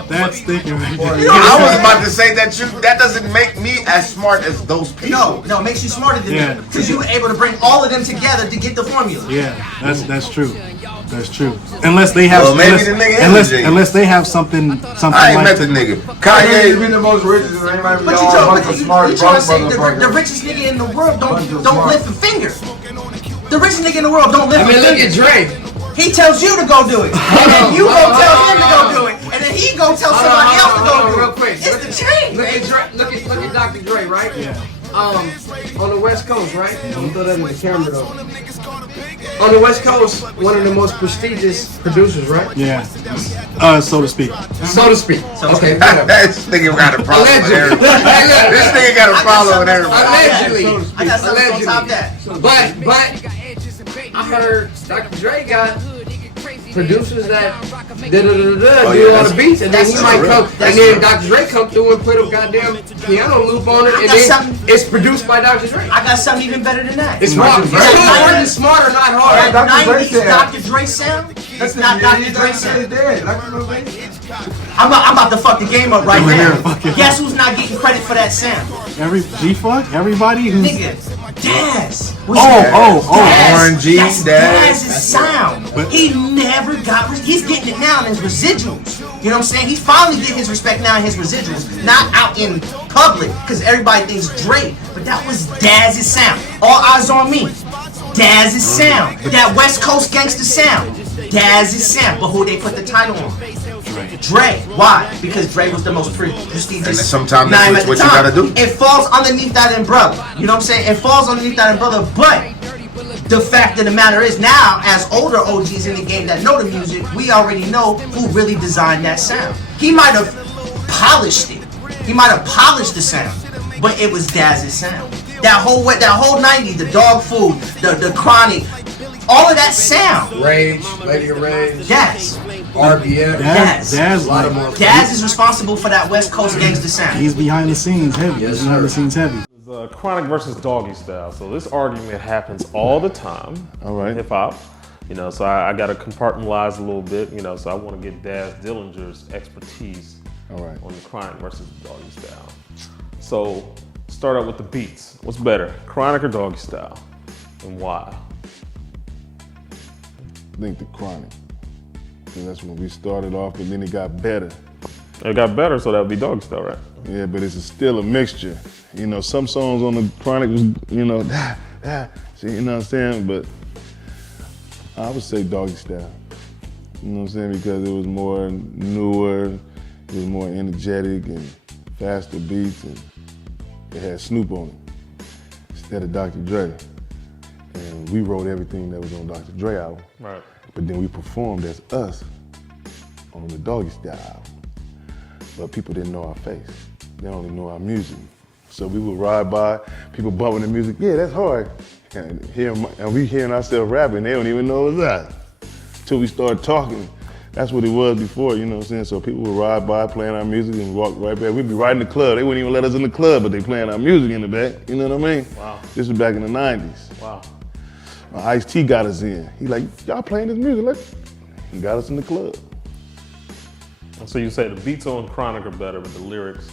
That's thinking right there. I was about to say that doesn't make me as smart as those people. No, it makes you smarter than them because you were able to bring all of them together to get the formula. Yeah, that's true. That's true. Unless they have, unless they have something I ain't like met the nigga. Kanye Kanye. be the most richest, and they might be But all bunch of smart you trying to say motherfuckers. the richest nigga in the world don't lift a finger. The richest nigga in the world don't lift a finger. look at Drake. He tells you to go do it. And then you go tell him to go do it. And then he go tell somebody else to go do it. Real quick. It's the change. Look at Dr. Dre, right? Yeah. On the West Coast, right? I'm gonna throw that in the camera though. On the West Coast, one of the most prestigious producers, right? Yeah. So to speak. So to speak. Okay, whatever. This nigga got a problem with Allegedly. everybody. This nigga got a problem with everybody. Allegedly. I got something on top of that. But I heard Dr. Dre got producers that do all the beats, and then he might come, and then Dr. Dre come through and put a goddamn piano loop on it, and then it's produced by Dr. Dre. I got something even better than that. It's hard. It's smarter, not hard. That 90s Dr. Dre sound, it's not Dr. Dre sound. I'm about to fuck the game up right now. Guess who's not getting credit for that sound? Everybody who's Nigga, Daz. Warren G, That's Daz. Daz's sound. He never got. He's getting it now in his residuals. You know what I'm saying? He's finally getting his respect now in his residuals, not out in public, because everybody thinks Drake. But that was Daz's sound. All eyes on me. Daz's sound. That West Coast gangster sound. Daz's sound. But who they put the title on? Dre. Why? Because Dre was the most prestigious. And sometimes that's what you gotta do. It falls underneath that umbrella. You know what I'm saying? It falls underneath that umbrella. But the fact of the matter is, now as older OGs in the game that know the music, we already know who really designed that sound. He might have polished it. He might have polished the sound, but it was Daz's sound. That whole 90s, the dog food, the chronic, all of that sound. Rage, Lady of Rage. Yes. RBF. Daz is responsible for that West Coast gangster sound. He's behind the scenes heavy. He's behind the scenes heavy. Chronic versus Doggy Style. So this argument happens all the time in hip hop. You know, so I got to compartmentalize a little bit. You know, so I want to get Daz Dillinger's expertise on the Chronic versus Doggy Style. So start out with the beats. What's better, Chronic or Doggy Style, and why? I think the Chronic. Because that's when we started off, but then it got better. It got better, so that would be Doggy Style, right? Yeah, but it's still a mixture. You know, some songs on the Chronic was, you know, see, you know what I'm saying? But I would say Doggy Style. You know what I'm saying? Because it was more newer, it was more energetic and faster beats, and it had Snoop on it instead of Dr. Dre. And we wrote everything that was on Dr. Dre album. Right. But then we performed as us on the Doggy Style album. But people didn't know our face. They only know our music. So we would ride by, people bumping the music, yeah, that's hard. And we hearing ourselves rapping, they don't even know it was us. Till we started talking That's what it was before, you know what I'm saying? So people would ride by playing our music and walk right back. We'd be right in the club. They wouldn't even let us in the club, but they playing our music in the back. You know what I mean? Wow. This was back in the 90s. Wow. Ice-T got us in. He like, y'all playing this music? Like, he got us in the club. So you say the beats on Chronic are better, but the lyrics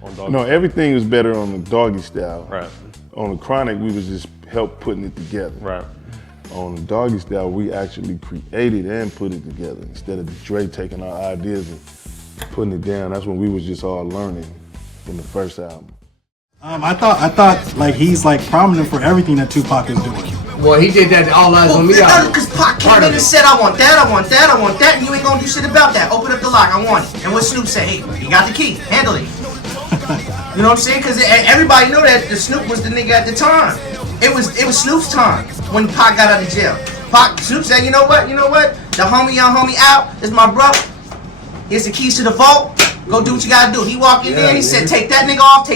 on Doggy No, Style. everything was better on the Doggy Style. Right. On the Chronic, we was just help putting it together. Right. On the Doggy Style, we actually created and put it together instead of Dre taking our ideas and putting it down. That's when we was just all learning in the first album. I thought like he's like prominent for everything that Tupac is doing. Well, he did that All Eyes on Me album. Because Pac came in and said, I want that, I want that, I want that, and you ain't gonna do shit about that. Open up the lock, I want it. And what Snoop said, hey, you got the key, handle it. You know what I'm saying? Because everybody knew that the Snoop was the nigga at the time. It was Snoop's time when Pac got out of jail. Snoop said, you know what? The homie young homie out is my brother. Here's the keys to the vault. Go do what you gotta do. He walked in there and he said, take that nigga off,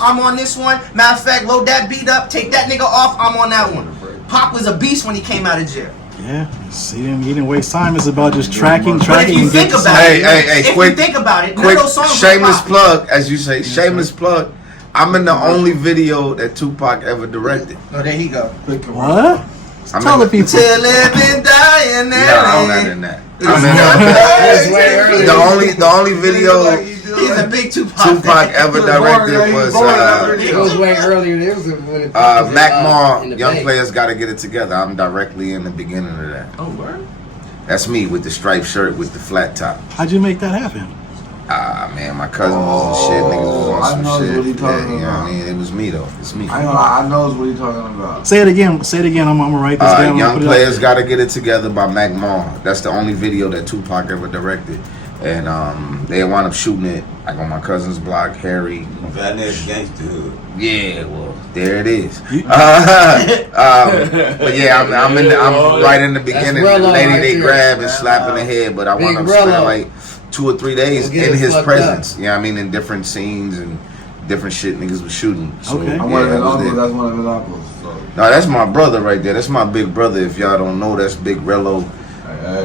I'm on this one. Matter of fact, load that beat up, take that nigga off, I'm on that one. Pac was a beast when he came out of jail. Yeah, he didn't waste time. It's about just tracking. But if you think about it, if you think about it, none of those songs shameless plug, as you say, shameless plug. I'm in the only video that Tupac ever directed. Oh, there he go. What? Tell the people. Till living, dying, no, I'm not in that. The only video he's a big Tupac ever directed was It was way earlier. It was when Mac Mar, Young Players Gotta Get It Together. I'm directly in the beginning of that. Oh, word? That's me with the striped shirt with the flat top. How'd you make that happen? Man, my cousin was and shit. Niggas was on some shit. What he talking You know what about. I mean? It was me though. It's me. I knows what he talking about. Say it again. I'm gonna write this down. Young Players Gotta Get It Together by Mac Mar. That's the only video that Tupac ever directed. And they wound up shooting it like on my cousin's block, Harry. That nigga gangster hood. Yeah, well, there it is. But yeah, I'm right in the beginning. The lady they grab and slap in the head, but I wound up spending like 2 or 3 days in his presence. You know what I mean? In different scenes and different shit niggas was shooting. So, okay. That's one of his uncles. So. No, that's my brother right there. That's my big brother. If y'all don't know, that's Big Rello.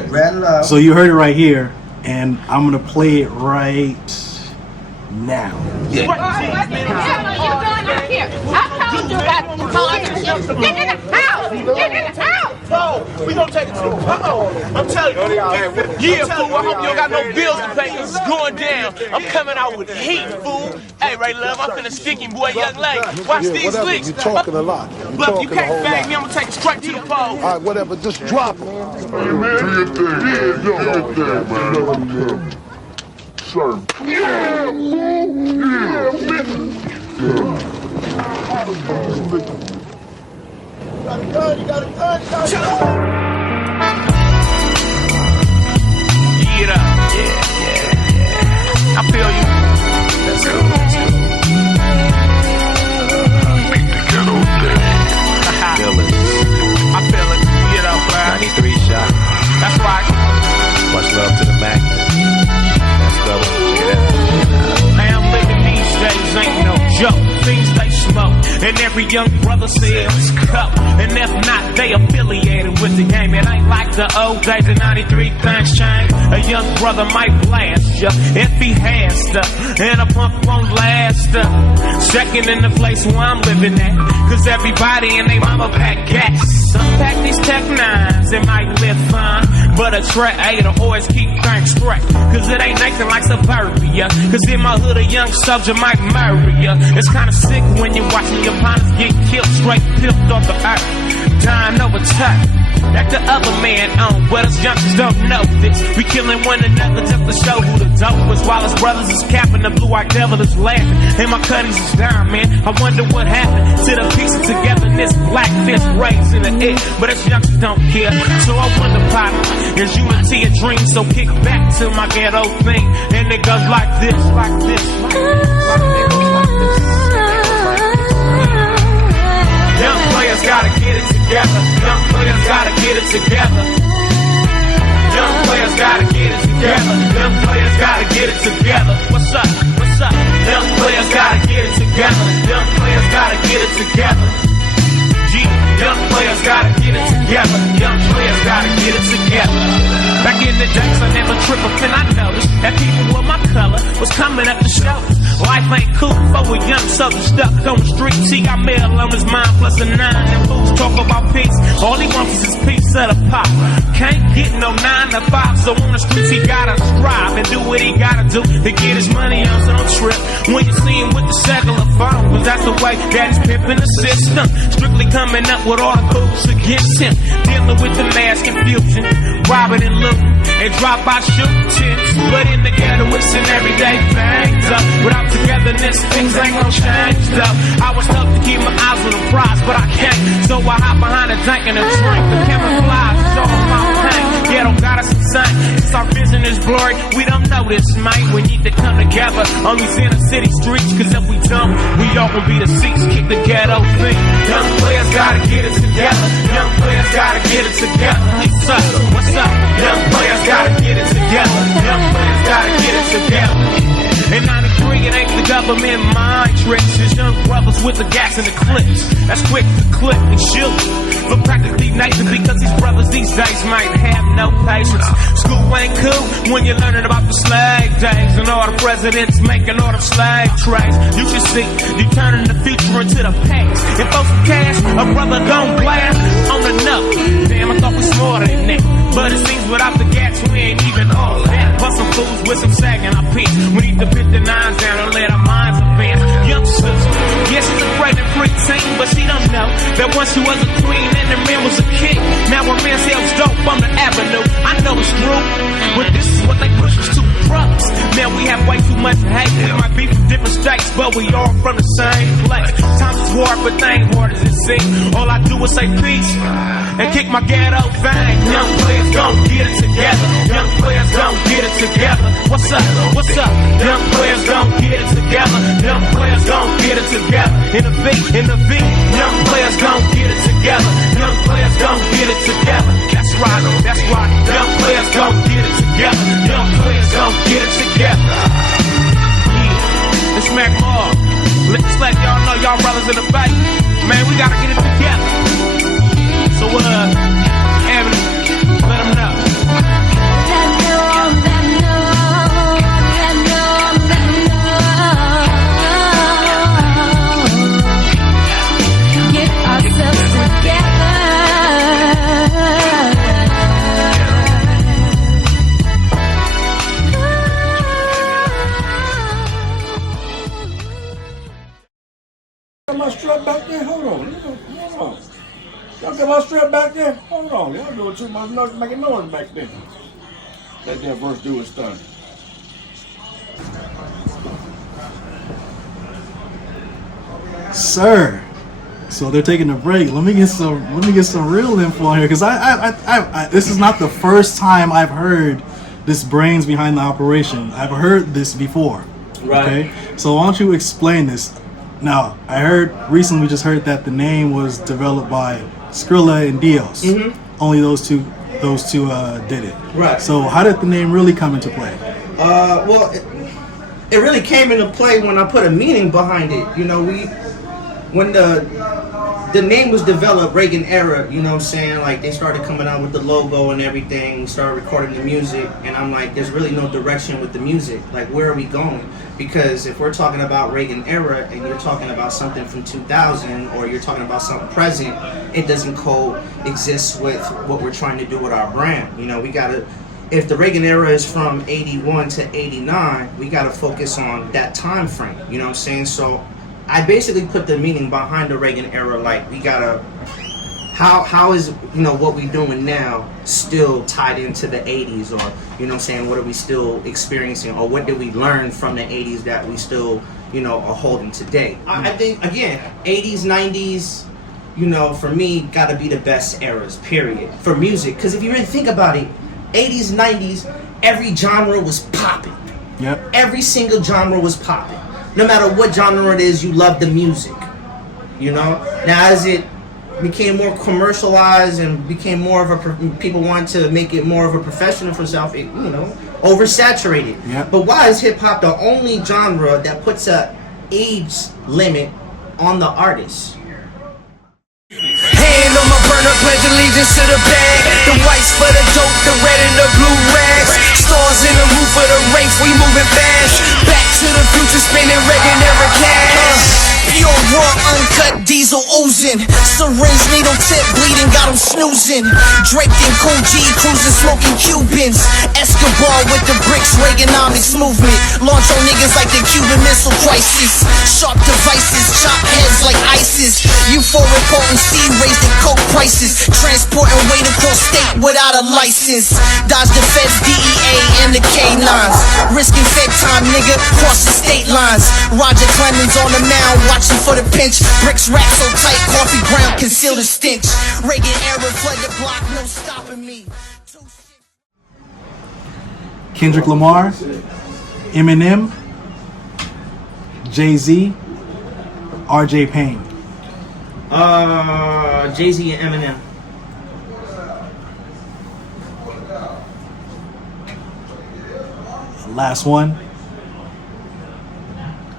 Rello. So you heard it right here, and I'm gonna play it right now. Yeah. What the hell are you doing out here? I told you about the car. Get in the house! Get in the house! No, we gonna take it to the I'm telling you. Yeah, fool, I hope you don't got no bills to pay because it's going down. I'm coming out with heat, fool. Hey, Ray Love, I'm finna stick him, boy, young lady. Watch these licks. You're talking a lot. Look, you can't bang me, I'm gonna take it straight to the pole. All right, whatever, just drop him. Hey, man, do your thing. Yeah, do your thing, man. Sir. Yeah, fool. Yeah, bitch. You got a gun. Get up. Yeah. I feel you. That's cool. Beat the ghetto thing. I feel it. Get up, man. 93 shot. That's right. Much love to the Mac. That's double. Check it out. Man, living these days ain't no joke. Things they smoke, and every young brother says cup. And if not, they affiliated with the game. It ain't like the old days in 93, things change. A young brother might blast ya if he has to, and a punk won't last. Second in the place where I'm living at, cause everybody and they mama pack gas. Some pack these Tech 9s, it might live fine, but a trackA'll always keep things straight. Cause it ain't nothing like suburbia, cause in my hood a young soldier might murder ya. It's kinda sick when you're watching your partners get killed, straight pipped off the earth, dying over time that the other man on. But us youngsters don't know this. We killing one another just to show who the dope was, while his brothers is capping, the blue-eyed devil is laughing, and my cutties is down, man. I wonder what happened to the piece of togetherness, black fist raised in the air, but us youngsters don't care. So I wonder, partner, is unity a dream? So kick back to my ghetto thing, and it goes like this, like this, like this. Young players gotta get it together. Young players gotta get it together. Young players gotta get it together. Young players gotta get it together. What's up? What's up? Young players gotta get it together. Young players gotta get it together. Young players gotta get it together. Young players gotta get it together. Back in the days, I tripper, and I noticed that people with my color was coming up to show. Life ain't cool for a young southern stuck on the streets. He got mail on his mind plus a 9. And fools talk about peace. All he wants is his piece of the pop. Can't get no 9 to 5, so on the streets he gotta strive and do what he gotta do to get his money on. So don't trip when you see him with the cellular phone, cause that's the way that he's pimping the system. Strictly coming up with all the fools against him. Dealing with the mass confusion, robbing and looting, and drop-by shootings. But in the ghetto it's an everyday thing. Without togetherness, things ain't gon' change though. I was tough to keep my eyes on the prize, but I can't. So I hop behind a tank and a drink. The camouflage is all my pain. Ghetto got us insane. It's our vision is blurry. We don't know this, mate. We need to come together on these inner city streets, cause if we don't, we all gon' be the seats. Kick the ghetto thing. Young players gotta get it together. Young players gotta get it together. What's up? What's up? Young players gotta get it together. Young players gotta get it together. In 93, it ain't the government mind tricks. It's young brothers with the gas and the clips. That's quick to clip and shoot. But practically naked because these brothers these days might have no patience. School ain't cool when you're learning about the slave days and all the presidents making all the slave trades. You should see you turning the future into the past. And for some cash, a brother gon' blast on the nut. Damn, I thought we smarter than that. But it seems without the gas, we ain't even all that. Plus some fools with some sagging our pants. We need to put the 9s down and let our minds advance. Young sister, yes, she's a great and free teen, but she don't know that once she was a queen and the man was a king. Now her man sells dope on the avenue. I know it's true, but this is what they push us to. Drugs. Man, we have way too much hate. We might be from different states, but we all from the same place. Times is hard, but they ain't hard as it seems. All I do is say peace and kick my ghetto thing. Young players gon' get it together. Young players gon' get it together. What's up? What's up? Young players gon' get it together. Young players gon' get it together. In the beat. Young players gon' get it together. Young players gon' get it together. That's right. That's right. Young players gon' get it together. Young players gon' get it together. Yeah. It's Mac Moore. Let's let y'all know y'all brothers in the fight. Man, we gotta get it together. So Evan, let them know. Get ourselves together. Got my strap back there? Hold on. Y'all got my strap back there? Hold on. Y'all doing too much noise, making noise back there. Let that verse do its thing. Sir, so they're taking a break. Let me get some real info on here, because I this is not the first time I've heard this brains behind the operation. I've heard this before. Right. Okay, so why don't you explain this? Now, I heard recently, we just heard that the name was developed by Skrilla and Dios. Only those two did it. Right. So how did the name really come into play? Well, it really came into play when I put a meaning behind it. You know, when the name was developed, Reagan era, you know what I'm saying? Like, they started coming out with the logo and everything, started recording the music, and I'm like, there's really no direction with the music. Like, where are we going? Because if we're talking about Reagan era and you're talking about something from 2000 or you're talking about something present, it doesn't coexist with what we're trying to do with our brand. You know, we gotta, if the Reagan era is from 81 to 89, we gotta focus on that time frame, you know what I'm saying? So I basically put the meaning behind the Reagan era, like we gotta, how is, you know, what we doing now still tied into the 80s, or, you know what I'm saying, what are we still experiencing, or what did we learn from the 80s that we still, you know, are holding today? I think, again, 80s, 90s, you know, for me, gotta be the best eras, period, for music. Because if you really think about it, 80s, 90s, every genre was popping. Yep. Every single genre was popping. No matter what genre it is, you love the music, you know? Now, as it became more commercialized and became more of a, people want to make it more of a professional for self, it, you know, oversaturated. Yep. But why is hip hop the only genre that puts a age limit on the artist? Hand on my burner, pledge allegiance to the bag. The whites for the dope, the red and the blue rags. stars in the roof of the Wraith, we moving fast. Back to the future, spinning Reagan era cash. Pure raw, uncut diesel oozing. Syringe, needle tip, bleeding, got them snoozing. Draped in cool G, cruising, smoking Cubans. Escobar with the bricks, Reaganomics movement. Launch on niggas like the Cuban Missile Crisis. Sharp devices, chop heads like ISIS. Euphoric potency, raising coke prices. Transporting weight across state without a license. Dodge the feds, DEA, and the K9s. Risking fed time, nigga, crossing state lines. Roger Clemens on the mound, watching for the pinch. Bricks wrapped so tight, coffee ground conceal the stench. Reagan era flood the block, no stopping me. Kendrick Lamar, Eminem, Jay-Z, RJ Payne. Jay-Z and Eminem. Last one.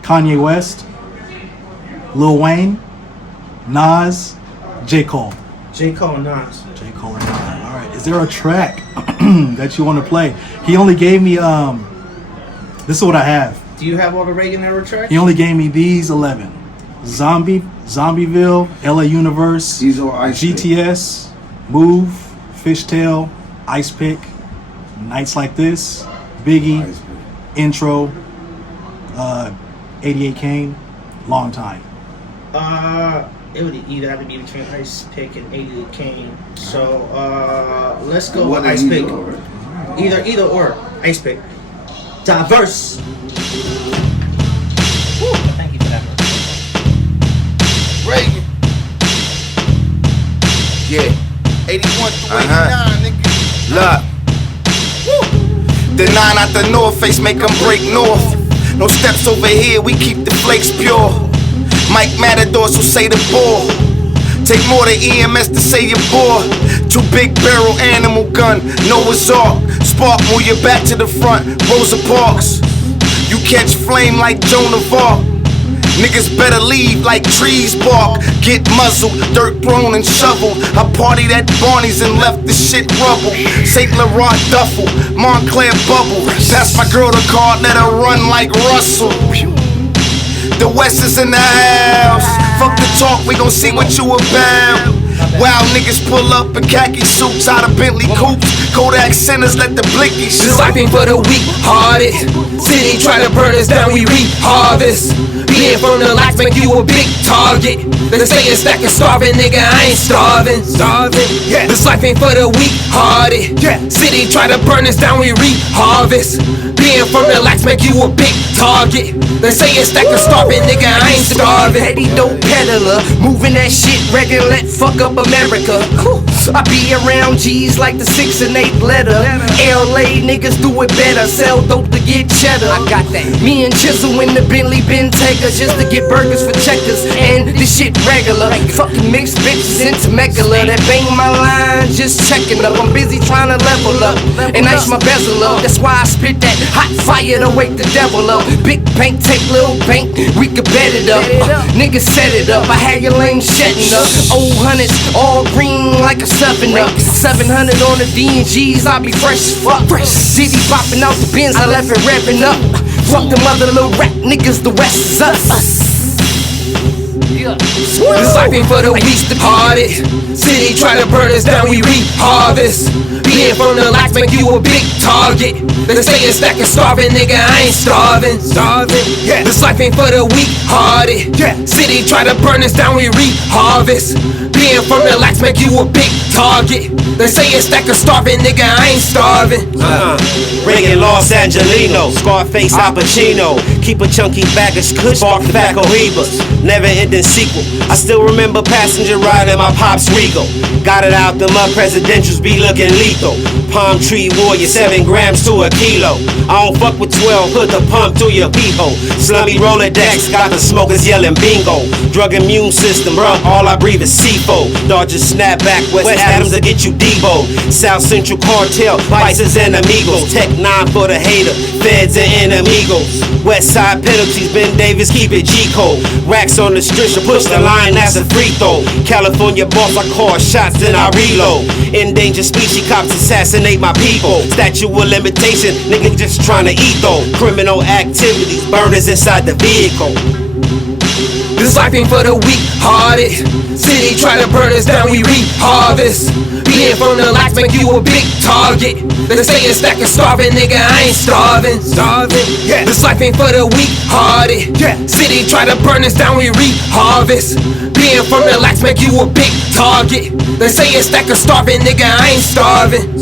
Kanye West, Lil Wayne, Nas, J. Cole. J. Cole and Nas. J. Cole and Nas. All right. Is there a track that you want to play? He only gave me this is what I have. Do you have all the Reagan era tracks? He only gave me these 11. Zombieville, LA Universe, GTS, Move, Fishtail, Ice Pick, Nights Like This, Biggie, Intro, 88 Kane, Long Time. It would either have to be between Ice Pick and 88 Kane. So let's go with Ice Pick. Either or. Ice Pick. Diverse. Woo. Thank you for that. Reagan. Yeah. 81 through 89, nigga. Look. The 9 out the North Face make them break north. No steps over here, we keep the flakes pure. Mike Matador, so say the bull. Take more than EMS to say you're bored. 2 big barrel animal gun, Noah's Ark. Spark, move your back to the front, Rosa Parks. You catch flame like Joan of Arc. Niggas better leave like trees bark. Get muzzled, dirt thrown and shoveled. I partied at Barney's and left the shit rubble. St. Laurent duffel, Montclair bubble. Pass my girl the card, let her run like Russell. The West is in the house. Fuck the talk, we gon' see what you about. Wild niggas pull up in khaki suits out of Bentley coupes. Kodak centers, let the blinky shoot. This life ain't for the weak-hearted. City try to burn us down, we reap harvest. Being from the lights make you a big target. They say it's stack and starving, nigga, I ain't starving. Yeah. This life ain't for the weak-hearted. City try to burn us down, we reap harvest. Being from the lights make you a big target. They say it's stack and starving, nigga, I ain't starving. Petty dope peddler, moving that shit regular, fuck up America. I be around G's like the 6 and 8 letter. LA niggas do it better, sell dope to get cheddar. I got that. Me and Chisel in the Bentley bin takers just to get burgers for checkers. And this shit regular. Fucking mixed bitches in Temecula that bang my line, just checking up. I'm busy trying to level up and ice my bezel up. That's why I spit that hot fire to wake the devil up. Big bank, take little bank, we could bet it up. Niggas set it up, I had your lane shutting up. Old hundreds, all green like a 7-up. 700 on the D&Gs, I be fresh as fuck. Diddy popping out the bins, I left it revving up. Fuck them other little rap niggas, the rest is us. This life ain't for the weak-hearted. City try to burn us down, we reap harvest. Being from the lights make you a big target. They say it's stack and starving, nigga, I ain't starving. Yeah. This life ain't for the weak-hearted. City try to burn us down, we reap harvest. Being from the lights make you a big target. They say it's stack and starving, nigga, I ain't starving. Reagan, Los Angelino, Scarface, Al Pacino. Keep a chunky bag of kush, spark tobacco Hebas. Never ending sequel. I still remember passenger riding my pop's Regal. Got it out the mud, presidentials be looking lethal. Palm tree warrior, 7 grams to a kilo. I don't fuck with 12, put the pump to your pee hole. Slummy Rolodex, got the smokers yelling bingo. Drug immune system, bruh, all I breathe is C4. Dodger snapback, West Adams to get you Debo. South Central Cartel, Vices and Amigos. Tech 9 for the hater, Feds and Enemigos. West Side penalties, Ben Davis, keep it G-code. Racks on the stretcher, push the line, that's a free throw. California boss, I call shots, then I reload. Endangered species, cops assassinate assassinate my people. Statute of limitation, nigga just trying to eat though. Criminal activities, burners inside the vehicle. This life ain't for the weak-hearted. City try to burn us down, we reap-harvest. Being from the lights make you a big target. They say it's stack of starving, nigga, I ain't starving. Yeah. This life ain't for the weak-hearted. City try to burn us down, we reap-harvest. Being from the lights make you a big target. They say it's stack of starving, nigga, I ain't starving.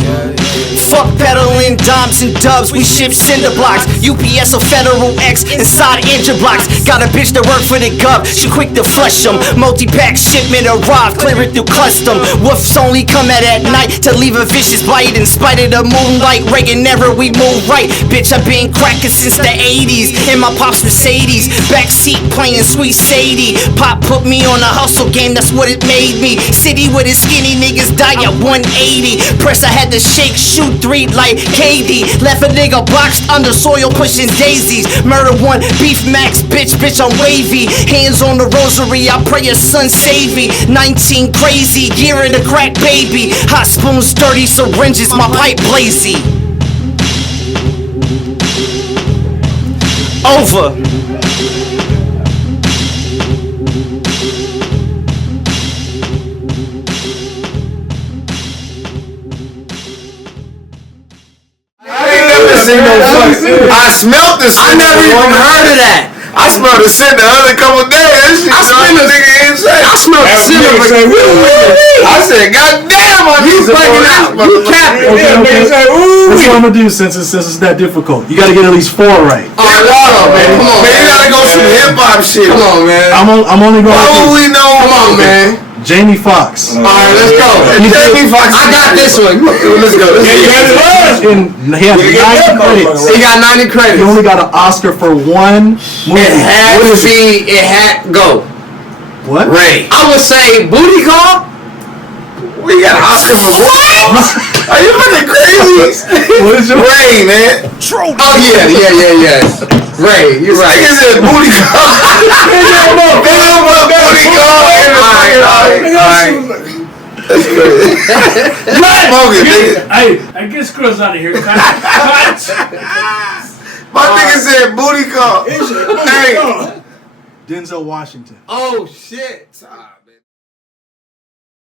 Fuck peddling dimes and dubs, we ship cinder blocks. UPS or Federal X inside engine blocks. Got a bitch that work for the gov, she quick to flush them. Multi-pack shipment arrived, clearing through custom. Wolves only come at night to leave a vicious bite. In spite of the moonlight, Reagan never, we move right. Bitch, I've been cracking since the 80s. In my pop's Mercedes, backseat playing Sweet Sadie. Pop put me on a hustle game, that's what it made me. City with his skinny niggas die at 180. Press I had to shake, shoot 3 like KD. Left a nigga boxed under soil pushing daisies. Murder 1, beef max, bitch, I'm wavy. Hands on the rosary, I pray your son save me. 19 crazy, year of the crack baby. Hot spoons, dirty syringes, my pipe blazy. Over. I smelt this. I never even heard of that. I smelled the scent the other couple days. I smelled the nigga insane. I smelled the scent. I said, God damn, you breaking out. You capping. That's what I'm gonna do since it's that difficult. You gotta get at least 4 right. Oh, no, man. Come on, man. You gotta go some hip hop shit. Come on, man. I'm only going. Why would we know? Come on, man. Jamie Foxx. All right, let's go. Jamie Foxx. I got this one. Let's go. He has 90 credits. He got 90 credits. He only got an Oscar for 1 movie. It had go. What? Ray. I would say Booty Call. We got an Oscar for what? Are you fucking crazy? What is your Ray, man? Oh yeah. Ray, you're right. Nigga said Booty Call. Booty Call. Alright. That's crazy. Smoking, nigga. Hey, get Chris out of here. Cut. My nigga said Booty Call. Denzel Washington. Oh shit.